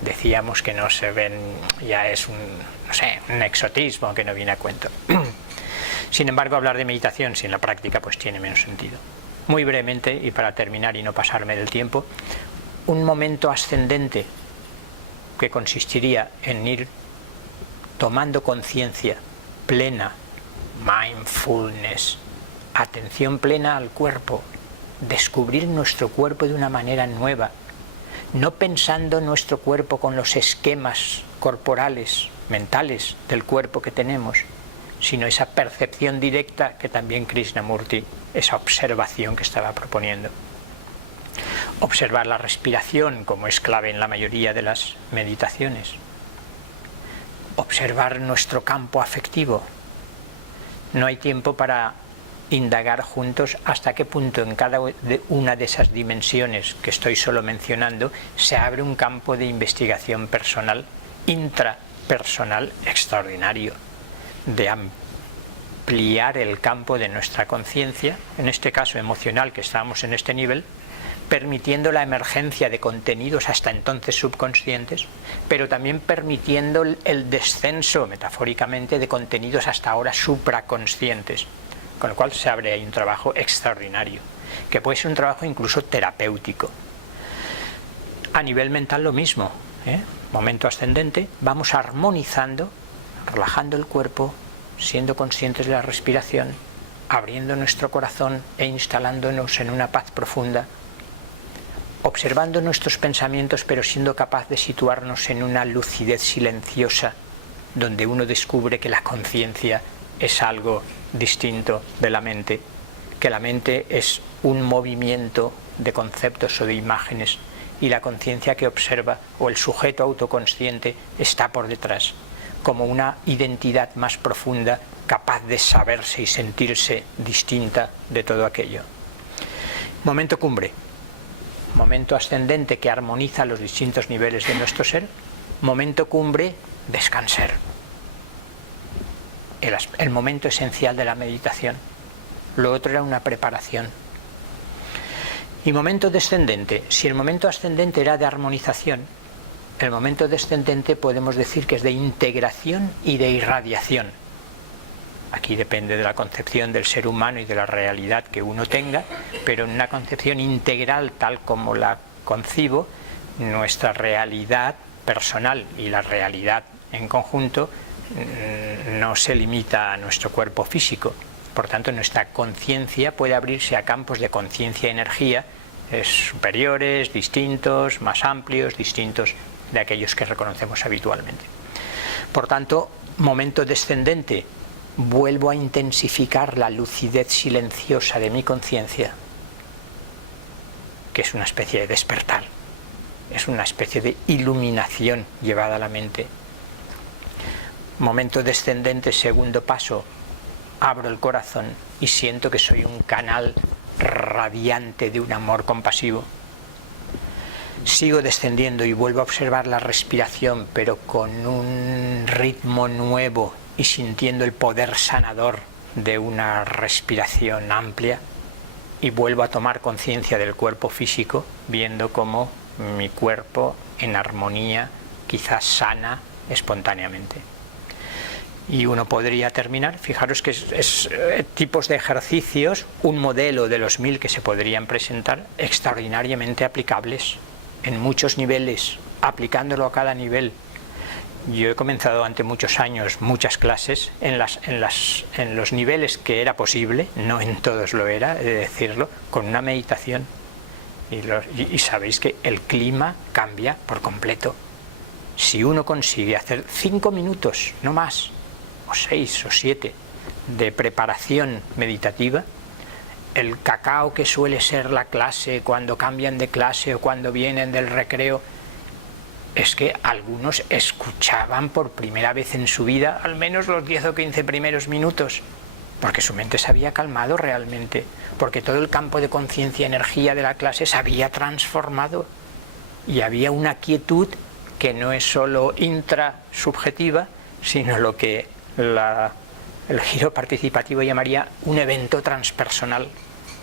decíamos que no se ven, ya es un exotismo que no viene a cuento. Sin embargo, hablar de meditación sin la práctica pues tiene menos sentido. Muy brevemente, y para terminar y no pasarme del tiempo, un momento ascendente que consistiría en ir tomando conciencia plena, mindfulness, atención plena al cuerpo, descubrir nuestro cuerpo de una manera nueva, no pensando nuestro cuerpo con los esquemas corporales, mentales del cuerpo que tenemos, sino esa percepción directa que también Krishnamurti, esa observación que estaba proponiendo. Observar la respiración, como es clave en la mayoría de las meditaciones. Observar nuestro campo afectivo. No hay tiempo para indagar juntos hasta qué punto en cada una de esas dimensiones que estoy solo mencionando se abre un campo de investigación personal, intrapersonal extraordinario, de ampliar el campo de nuestra conciencia, en este caso emocional, que estamos en este nivel, permitiendo la emergencia de contenidos hasta entonces subconscientes, pero también permitiendo el descenso, metafóricamente, de contenidos hasta ahora supraconscientes, con lo cual se abre ahí un trabajo extraordinario, que puede ser un trabajo incluso terapéutico. A nivel mental lo mismo, momento ascendente, vamos armonizando, relajando el cuerpo, siendo conscientes de la respiración, abriendo nuestro corazón e instalándonos en una paz profunda, observando nuestros pensamientos pero siendo capaz de situarnos en una lucidez silenciosa donde uno descubre que la conciencia es algo distinto de la mente, que la mente es un movimiento de conceptos o de imágenes y la conciencia que observa o el sujeto autoconsciente está por detrás, como una identidad más profunda capaz de saberse y sentirse distinta de todo aquello. Momento cumbre. Momento ascendente que armoniza los distintos niveles de nuestro ser. Momento cumbre, descansar. El momento esencial de la meditación. Lo otro era una preparación. Y momento descendente. Si el momento ascendente era de armonización, el momento descendente podemos decir que es de integración y de irradiación. Aquí depende de la concepción del ser humano y de la realidad que uno tenga, pero en una concepción integral tal como la concibo, nuestra realidad personal y la realidad en conjunto no se limita a nuestro cuerpo físico. Por tanto, nuestra conciencia puede abrirse a campos de conciencia-energía superiores, distintos, más amplios, distintos de aquellos que reconocemos habitualmente. Por tanto, momento descendente, vuelvo a intensificar la lucidez silenciosa de mi conciencia, que es una especie de despertar, es una especie de iluminación llevada a la mente. Momento descendente, segundo paso, abro el corazón y siento que soy un canal radiante de un amor compasivo. Sigo descendiendo y vuelvo a observar la respiración, pero con un ritmo nuevo y sintiendo el poder sanador de una respiración amplia, y vuelvo a tomar conciencia del cuerpo físico, viendo cómo mi cuerpo en armonía quizás sana espontáneamente. Y uno podría terminar, fijaros que es tipos de ejercicios, un modelo de los 1000 que se podrían presentar, extraordinariamente aplicables en muchos niveles, aplicándolo a cada nivel. Yo he comenzado ante muchos años muchas clases en los niveles que era posible, no en todos lo era, he de decirlo, con una meditación. Y sabéis que el clima cambia por completo. Si uno consigue hacer 5 minutos, no más, o 6 o 7, de preparación meditativa, el cacao que suele ser la clase cuando cambian de clase o cuando vienen del recreo, es que algunos escuchaban por primera vez en su vida al menos los 10 o 15 primeros minutos, porque su mente se había calmado realmente, porque todo el campo de conciencia y energía de la clase se había transformado y había una quietud que no es solo intrasubjetiva, sino lo que el giro participativo llamaría un evento transpersonal.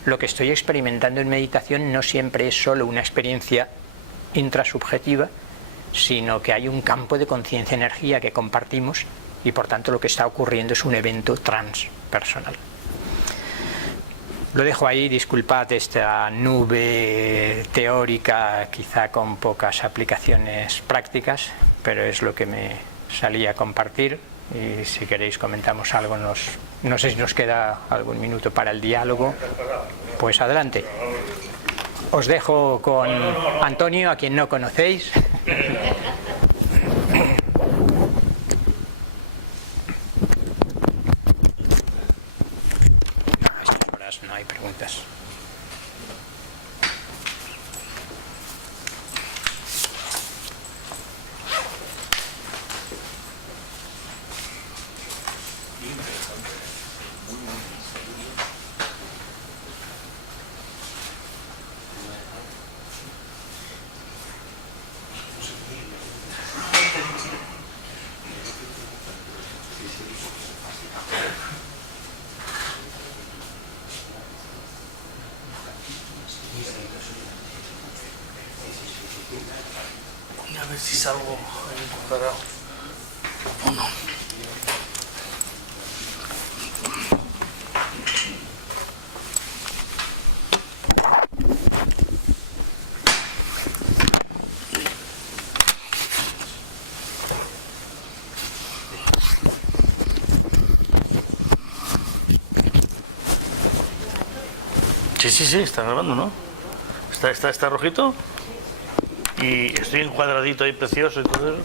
Lo que estoy experimentando en meditación no siempre es solo una experiencia intrasubjetiva, sino que hay un campo de conciencia-energía que compartimos y por tanto lo que está ocurriendo es un evento transpersonal. Lo dejo ahí, disculpad esta nube teórica quizá con pocas aplicaciones prácticas, pero es lo que me salía a compartir y si queréis comentamos algo, no sé si nos queda algún minuto para el diálogo, pues adelante. Os dejo con Antonio, a quien no conocéis. A estas horas no hay preguntas. A ver si salgo encuadrado o no. Sí, está grabando, ¿no? Está rojito. Y estoy encuadradito ahí, precioso y todo eso.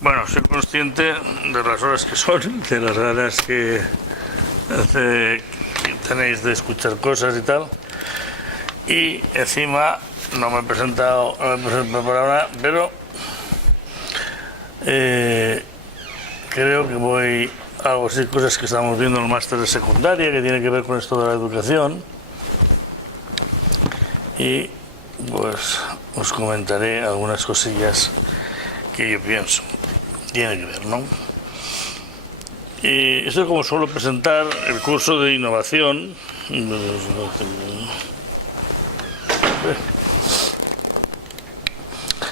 Bueno, soy consciente de las horas que son, de las ganas que tenéis de escuchar cosas y tal. Y encima no me he presentado por ahora, pero creo que voy a algo así, cosas que estamos viendo en el máster de secundaria, que tiene que ver con esto de la educación. Y pues os comentaré algunas cosillas que yo pienso. Tiene que ver, ¿no? Y esto es como suelo presentar el curso de innovación.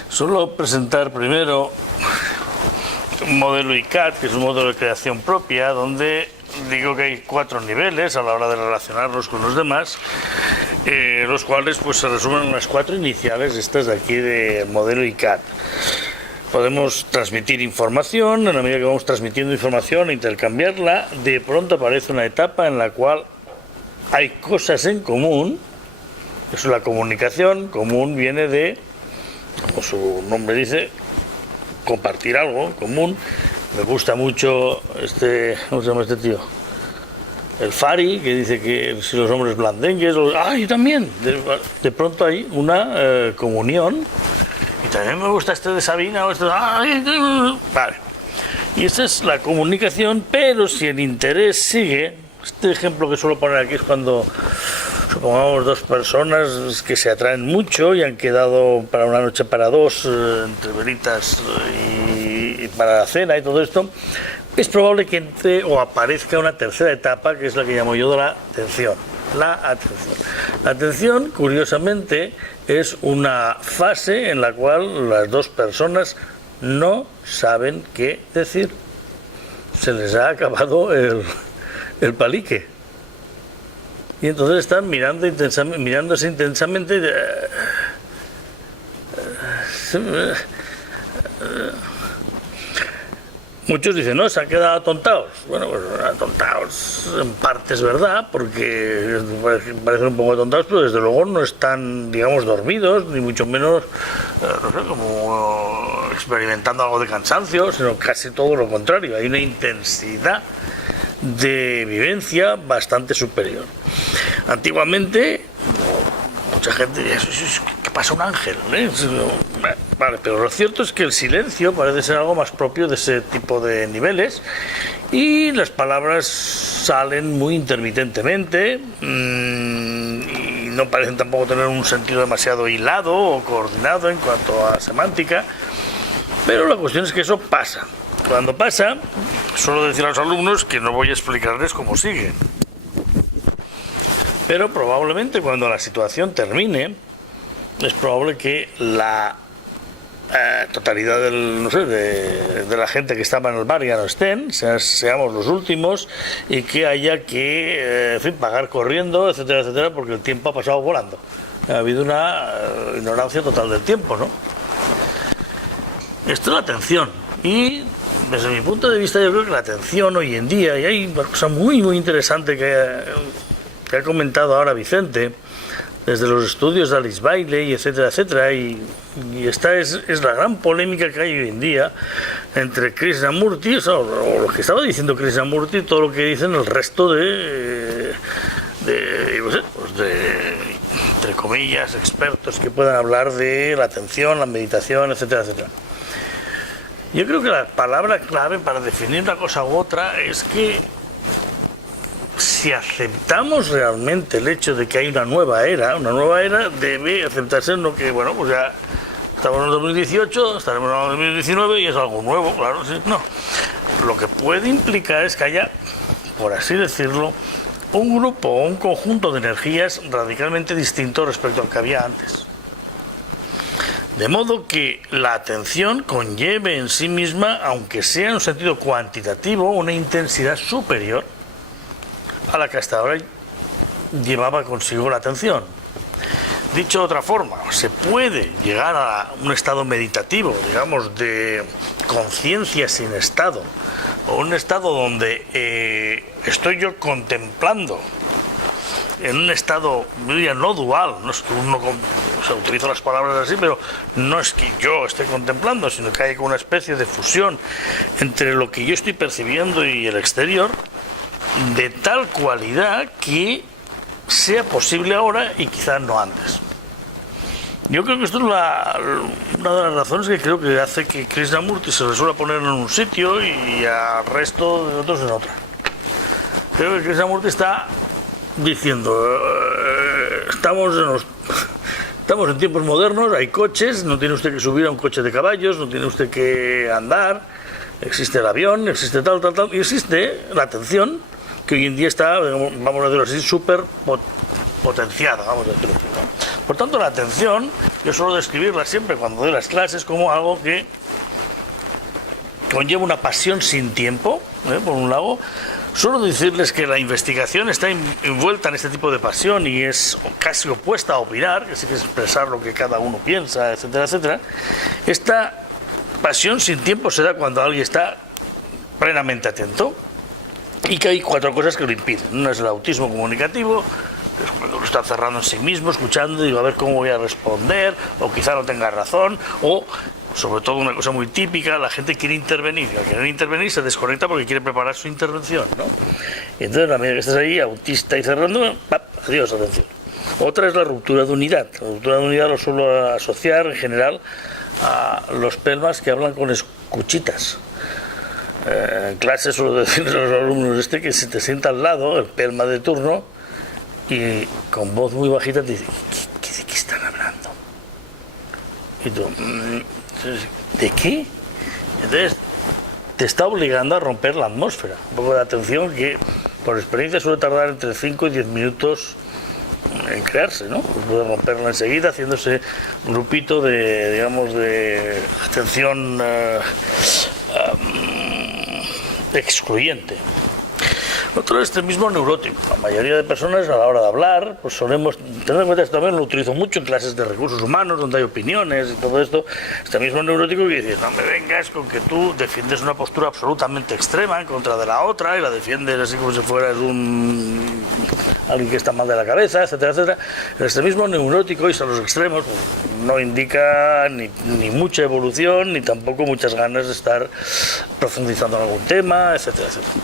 Suelo presentar primero un modelo ICAT, que es un modelo de creación propia, donde digo que hay 4 niveles a la hora de relacionarlos con los demás, los cuales pues se resumen en las 4 iniciales estas de aquí de modelo ICAT. Podemos transmitir información, en la medida que vamos transmitiendo información e intercambiarla, de pronto aparece una etapa en la cual hay cosas en común. Eso es la comunicación. Común viene de, como su nombre dice, compartir algo común. Me gusta mucho ¿cómo se llama este tío? El Fari, que dice que si los hombres blandengues, yo también. De pronto hay una comunión. Y también me gusta este de Sabina o este vale. Y esta es la comunicación, pero si el interés sigue, este ejemplo que suelo poner aquí es cuando supongamos 2 personas que se atraen mucho y han quedado para una noche para 2 entre velitas y para la cena y todo esto, es probable que entre o aparezca una tercera etapa, que es la que llamo yo de la atención. La atención. La atención, curiosamente, es una fase en la cual las 2 personas no saben qué decir. Se les ha acabado el palique. Y entonces están mirándose intensamente. Muchos dicen, no, se han quedado atontados. Bueno, pues atontados en parte es verdad, porque parecen un poco atontados, pero desde luego no están, digamos, dormidos, ni mucho menos, no sé, como experimentando algo de cansancio, sino casi todo lo contrario. Hay una intensidad de vivencia bastante superior. Antiguamente, mucha gente diría, ¿qué pasa un ángel? Vale, pero lo cierto es que el silencio parece ser algo más propio de ese tipo de niveles y las palabras salen muy intermitentemente y no parecen tampoco tener un sentido demasiado hilado o coordinado en cuanto a semántica, pero la cuestión es que eso pasa. Cuando pasa, suelo decir a los alumnos que no voy a explicarles cómo sigue, pero probablemente cuando la situación termine es probable que la totalidad de la gente que estaba en el bar ya no estén, seamos los últimos y que haya que pagar corriendo, etcétera, etcétera, porque el tiempo ha pasado volando. Ha habido una ignorancia total del tiempo, ¿no? Esto es la atención y desde mi punto de vista yo creo que la atención hoy en día, y hay una cosa muy muy interesante que ha comentado ahora Vicente, desde los estudios de Alice Bailey, etcétera, etcétera, y esta es la gran polémica que hay hoy en día entre Krishnamurti, o lo que estaba diciendo Krishnamurti, y todo lo que dicen el resto de entre comillas, expertos que puedan hablar de la atención, la meditación, etcétera, etcétera. Yo creo que la palabra clave para definir una cosa u otra es que si aceptamos realmente el hecho de que hay una nueva era debe aceptarse en lo que, bueno, pues ya estamos en el 2018, estaremos en el 2019 y es algo nuevo, claro, sí, no. Lo que puede implicar es que haya, por así decirlo, un grupo o un conjunto de energías radicalmente distinto respecto al que había antes. De modo que la atención conlleve en sí misma, aunque sea en un sentido cuantitativo, una intensidad superior a la que hasta ahora llevaba consigo la atención. Dicho de otra forma, se puede llegar a un estado meditativo, digamos, de conciencia sin estado, o un estado donde estoy yo contemplando, en un estado, yo diría, no dual, no es que uno utiliza las palabras así, pero no es que yo esté contemplando, sino que hay una especie de fusión entre lo que yo estoy percibiendo y el exterior, de tal cualidad que sea posible ahora y quizás no antes. Yo creo que esto es una de las razones que creo que hace que Krishnamurti se resuelva poner en un sitio y al resto de otros en otra. Creo que Krishnamurti está diciendo, estamos en tiempos modernos, hay coches, no tiene usted que subir a un coche de caballos, no tiene usted que andar, existe el avión, existe tal, y existe la atención, que hoy en día está, vamos a decirlo así, súper potenciada, vamos a decirlo así, ¿no? Por tanto, la atención, yo suelo describirla siempre cuando doy las clases como algo que conlleva una pasión sin tiempo, por un lado. Suelo decirles que la investigación está envuelta en este tipo de pasión y es casi opuesta a opinar, que sí que es expresar lo que cada uno piensa, etcétera, etcétera. Esta pasión sin tiempo se da cuando alguien está plenamente atento y que hay cuatro cosas que lo impiden. Una es el autismo comunicativo, que es cuando uno está cerrado en sí mismo, escuchando y digo, a ver cómo voy a responder, o quizá no tenga razón, o sobre todo una cosa muy típica, la gente quiere intervenir, y al querer intervenir se desconecta porque quiere preparar su intervención, ¿no? Y entonces a medida que estás ahí, autista y cerrando, ¡pap!, adiós, atención. Otra es la ruptura de unidad. La ruptura de unidad lo suelo asociar en general a los pelmas que hablan con escuchitas. En clase suelo decirles a los alumnos que si te sienta al lado, el pelma de turno, y con voz muy bajita te dice, ¿de qué están hablando? Y tú, ¿de qué? Entonces te está obligando a romper la atmósfera, un poco de atención que por experiencia suele tardar entre 5 y 10 minutos en crearse, ¿no? Pues puede romperla enseguida haciéndose un grupito de, digamos, de atención excluyente. Otro extremismo neurótico. La mayoría de personas a la hora de hablar, pues solemos tener en cuenta, esto también lo utilizo mucho en clases de recursos humanos, donde hay opiniones y todo esto. Extremismo neurótico que dices, no me vengas con que tú defiendes una postura absolutamente extrema en contra de la otra y la defiendes así como si fueras alguien que está mal de la cabeza, etcétera, etcétera. El extremismo neurótico, y a los extremos, pues, no indica ni mucha evolución, ni tampoco muchas ganas de estar profundizando en algún tema, etcétera, etcétera.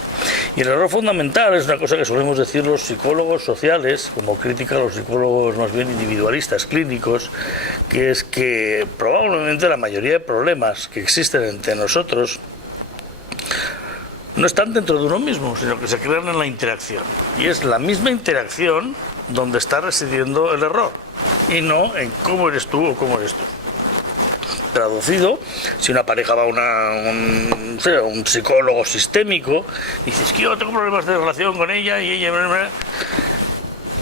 Y el error fundamental es una cosa que solemos decir los psicólogos sociales, como crítica a los psicólogos más bien individualistas, clínicos, que es que probablemente la mayoría de problemas que existen entre nosotros no están dentro de uno mismo, sino que se crean en la interacción. Y es la misma interacción donde está residiendo el error, y no en cómo eres tú o cómo eres tú. Traducido, si una pareja va a un psicólogo sistémico, y dices que yo tengo problemas de relación con ella y ella...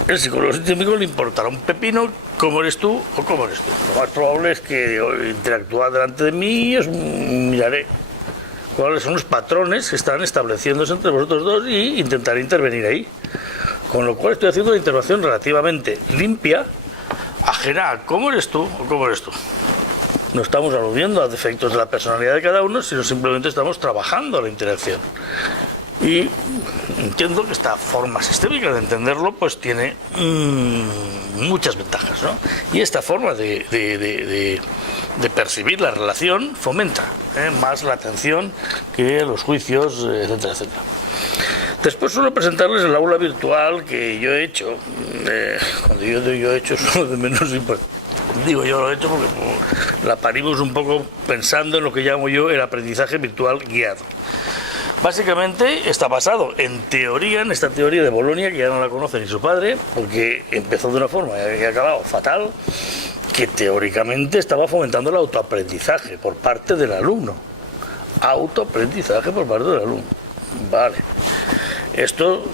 El psicólogo sistémico le importará un pepino cómo eres tú o cómo eres tú. Lo más probable es que interactúa delante de mí y os miraré cuáles son los patrones que están estableciéndose entre vosotros dos y intentaré intervenir ahí. Con lo cual estoy haciendo una intervención relativamente limpia, ajena a cómo eres tú o cómo eres tú. No estamos aludiendo a defectos de la personalidad de cada uno, sino simplemente estamos trabajando la interacción. Y entiendo que esta forma sistémica de entenderlo pues tiene muchas ventajas, ¿no? Y esta forma de percibir la relación fomenta más la atención que los juicios, etcétera, etcétera. Después suelo presentarles el aula virtual que yo he hecho. Cuando yo he hecho es uno de menos importancia. Digo, yo lo he hecho porque la parimos un poco pensando en lo que llamo yo el aprendizaje virtual guiado. Básicamente está basado en teoría, en esta teoría de Bolonia, que ya no la conoce ni su padre, porque empezó de una forma y ha acabado fatal, que teóricamente estaba fomentando el autoaprendizaje por parte del alumno. Autoaprendizaje por parte del alumno. Vale. Esto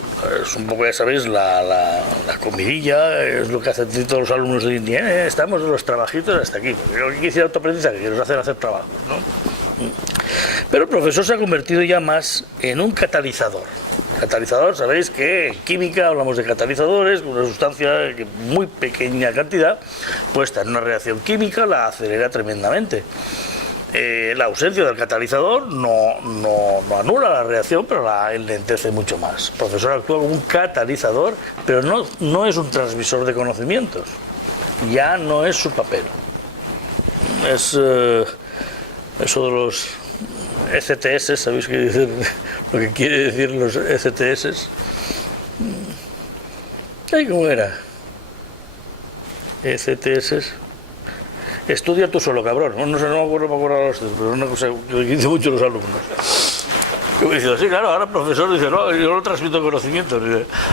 es un poco, ya sabéis, la comidilla, es lo que hacen todos los alumnos de hoy en día. Estamos en los trabajitos hasta aquí, porque lo que quiere decir autoaprendizaje, que nos hacer trabajos, ¿no? Pero el profesor se ha convertido ya más en un catalizador. Catalizador, sabéis que en química hablamos de catalizadores, una sustancia que en muy pequeña cantidad, puesta en una reacción química, la acelera tremendamente. La ausencia del catalizador no anula la reacción, pero la enlentece mucho más. El profesor actúa como un catalizador, pero no es un transmisor de conocimientos. Ya no es su papel. Es eso de los ECTS, ¿sabéis qué dicen? Lo que quiere decir los ECTS? ¿Cómo era? ECTS. Estudia tú solo, cabrón. No sé, no me acuerdo pero es una cosa que dicen mucho los alumnos. Yo me digo, sí, claro, ahora el profesor dice, no, yo no transmito conocimientos.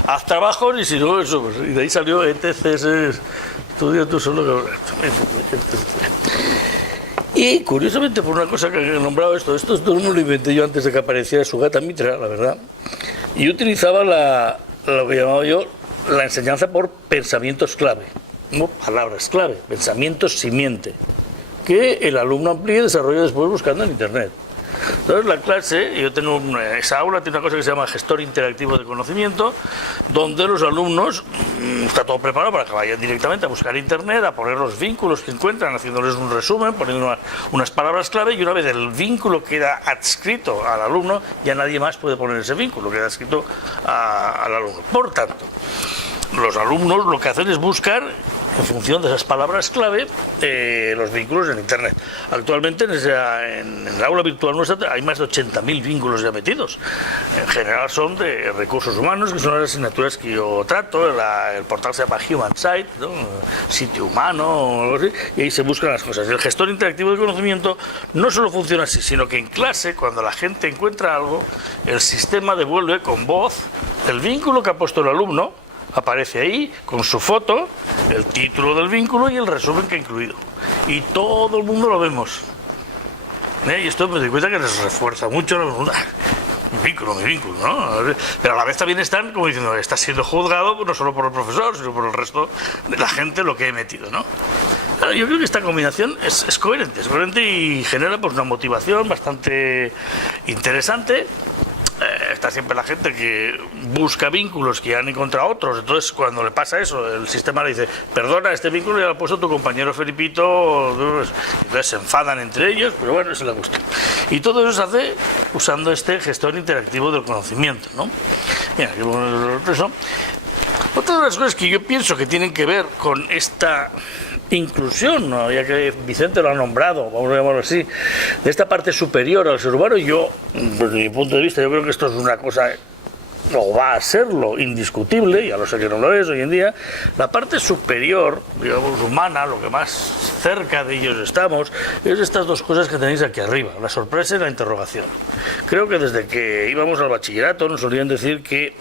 Haz trabajos y si no, eso. Pues, y de ahí salió ETCS, estudia tú solo, cabrón. Y curiosamente, por una cosa que he nombrado esto no lo inventé yo antes de que apareciera su gata Mitra, la verdad. Y yo utilizaba lo que llamaba yo la enseñanza por pensamientos clave. No palabras clave, pensamientos simiente, que el alumno amplía y desarrolla después buscando en internet. Entonces la clase, yo tengo esa aula tiene una cosa que se llama gestor interactivo de conocimiento, donde los alumnos, está todo preparado para que vayan directamente a buscar internet, a poner los vínculos que encuentran, haciéndoles un resumen, poniendo unas palabras clave, y una vez el vínculo queda adscrito al alumno, ya nadie más puede poner ese vínculo, queda adscrito al alumno. Por tanto, los alumnos lo que hacen es buscar, en función de esas palabras clave, los vínculos en internet. Actualmente en el aula virtual nuestra hay más de 80.000 vínculos ya metidos. En general son de recursos humanos, que son las asignaturas que yo trato. El portal se llama Human Site, ¿no? Sitio humano o algo así, y ahí se buscan las cosas. El gestor interactivo de conocimiento no solo funciona así, sino que en clase, cuando la gente encuentra algo, el sistema devuelve con voz el vínculo que ha puesto el alumno. Aparece ahí con su foto, el título del vínculo y el resumen que ha incluido. Y todo el mundo lo vemos. Y esto me doy cuenta que les refuerza mucho mi vínculo, ¿no? Pero a la vez también están como diciendo, está siendo juzgado no solo por el profesor, sino por el resto de la gente lo que he metido, ¿no? Yo creo que esta combinación es coherente y genera pues una motivación bastante interesante. está siempre la gente que busca vínculos que han encontrado otros. Entonces, cuando le pasa eso, el sistema le dice, perdona, este vínculo ya lo ha puesto tu compañero Felipito. Entonces se enfadan entre ellos, pero bueno, esa es la cuestión. Y todo eso se hace usando este gestor interactivo del conocimiento, ¿no? Mira, eso. Otra de las cosas que yo pienso que tienen que ver con esta inclusión, ¿no? Ya que Vicente lo ha nombrado, vamos a llamarlo así, de esta parte superior al ser humano, yo, desde mi punto de vista, yo creo que esto es una cosa, o va a serlo, indiscutible, ya lo sé que no lo es hoy en día, la parte superior, digamos, humana, lo que más cerca de ellos estamos, es estas dos cosas que tenéis aquí arriba, la sorpresa y la interrogación. Creo que desde que íbamos al bachillerato nos solían decir que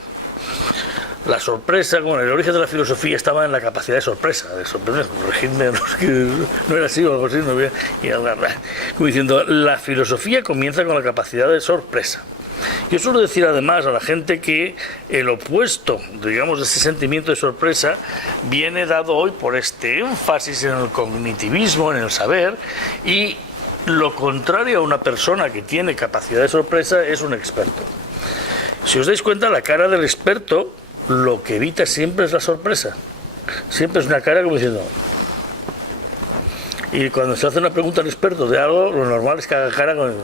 la sorpresa, bueno, el origen de la filosofía estaba en la capacidad de sorpresa, de sorprender, corregidme, no era así o algo así, no había, como diciendo, la filosofía comienza con la capacidad de sorpresa. Yo suelo decir además a la gente que el opuesto, digamos, de ese sentimiento de sorpresa viene dado hoy por este énfasis en el cognitivismo, en el saber, y lo contrario a una persona que tiene capacidad de sorpresa es un experto. Si os dais cuenta, la cara del experto lo que evita siempre es la sorpresa. Siempre es una cara como diciendo... Y cuando se hace una pregunta al experto de algo, lo normal es que haga cara con...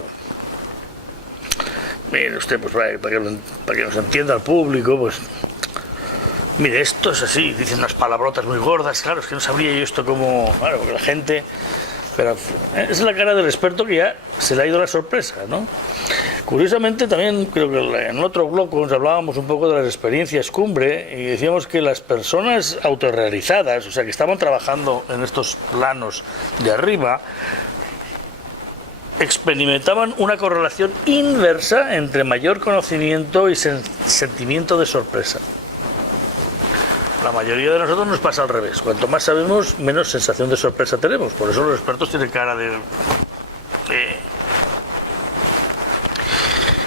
Mire usted, pues para que nos entienda el público, pues... Mire, esto es así, dicen unas palabrotas muy gordas, claro, es que no sabría yo esto como... Claro, porque la gente... Pero es la cara del experto que ya se le ha ido la sorpresa, ¿no? Curiosamente, también creo que en otro bloque nos hablábamos un poco de las experiencias cumbre y decíamos que las personas autorrealizadas, o sea, que estaban trabajando en estos planos de arriba, experimentaban una correlación inversa entre mayor conocimiento y sentimiento de sorpresa. La mayoría de nosotros nos pasa al revés. Cuanto más sabemos, menos sensación de sorpresa tenemos. Por eso los expertos tienen cara de...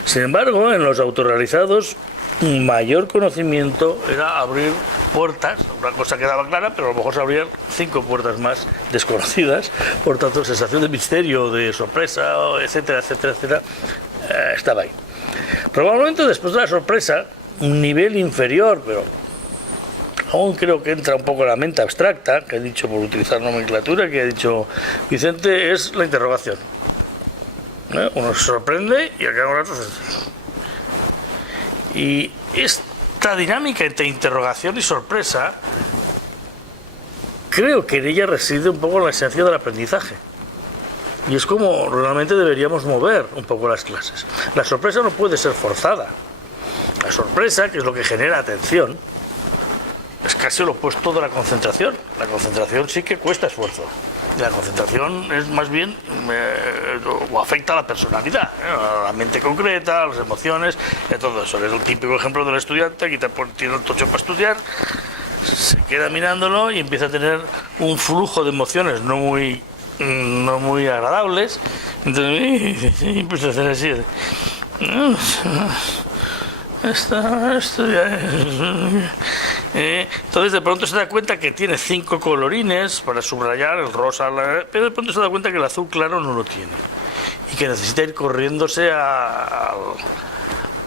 Sin embargo, en los autorrealizados, mayor conocimiento era abrir puertas, una cosa quedaba clara, pero a lo mejor se abrían 5 puertas más desconocidas. Por tanto, sensación de misterio, de sorpresa, etcétera, etcétera, etcétera, estaba ahí. Probablemente después de la sorpresa, un nivel inferior, pero aún creo que entra un poco en la mente abstracta, que he dicho por utilizar nomenclatura, que ha dicho Vicente, es la interrogación. Uno se sorprende y acaba un rato. Y esta dinámica entre interrogación y sorpresa, creo que en ella reside un poco la esencia del aprendizaje. Y es como realmente deberíamos mover un poco las clases. La sorpresa no puede ser forzada. La sorpresa, que es lo que genera atención, es casi lo opuesto de la concentración. La concentración sí que cuesta esfuerzo. La concentración es más bien, o afecta a la personalidad, a la mente concreta, a las emociones, y a todo eso. Es el típico ejemplo del estudiante que tiene el tocho para estudiar, se queda mirándolo y empieza a tener un flujo de emociones no muy agradables. Entonces empieza a hacer así. Entonces de pronto se da cuenta que tiene 5 colorines para subrayar, el rosa, pero de pronto se da cuenta que el azul claro no lo tiene y que necesita ir corriéndose a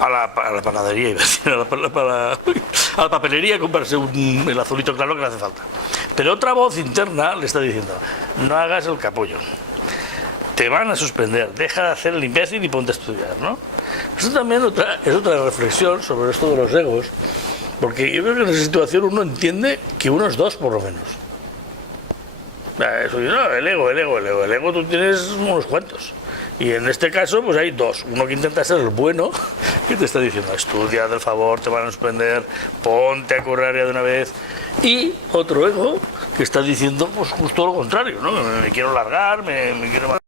la panadería, a la papelería a comprarse el azulito claro que le hace falta. Pero otra voz interna le está diciendo, no hagas el capullo, te van a suspender, deja de hacer el imbécil y ponte a estudiar, ¿no? Eso también es otra reflexión sobre esto de los egos, porque yo creo que en esa situación uno entiende que uno es 2 por lo menos. Eso, no, el ego tú tienes unos cuantos. Y en este caso, pues hay 2. Uno que intenta ser el bueno, que te está diciendo, estudia, del favor, te van a suspender, ponte a currar ya de una vez. Y otro ego que está diciendo, pues justo lo contrario, ¿no? Me quiero largar, me quiero...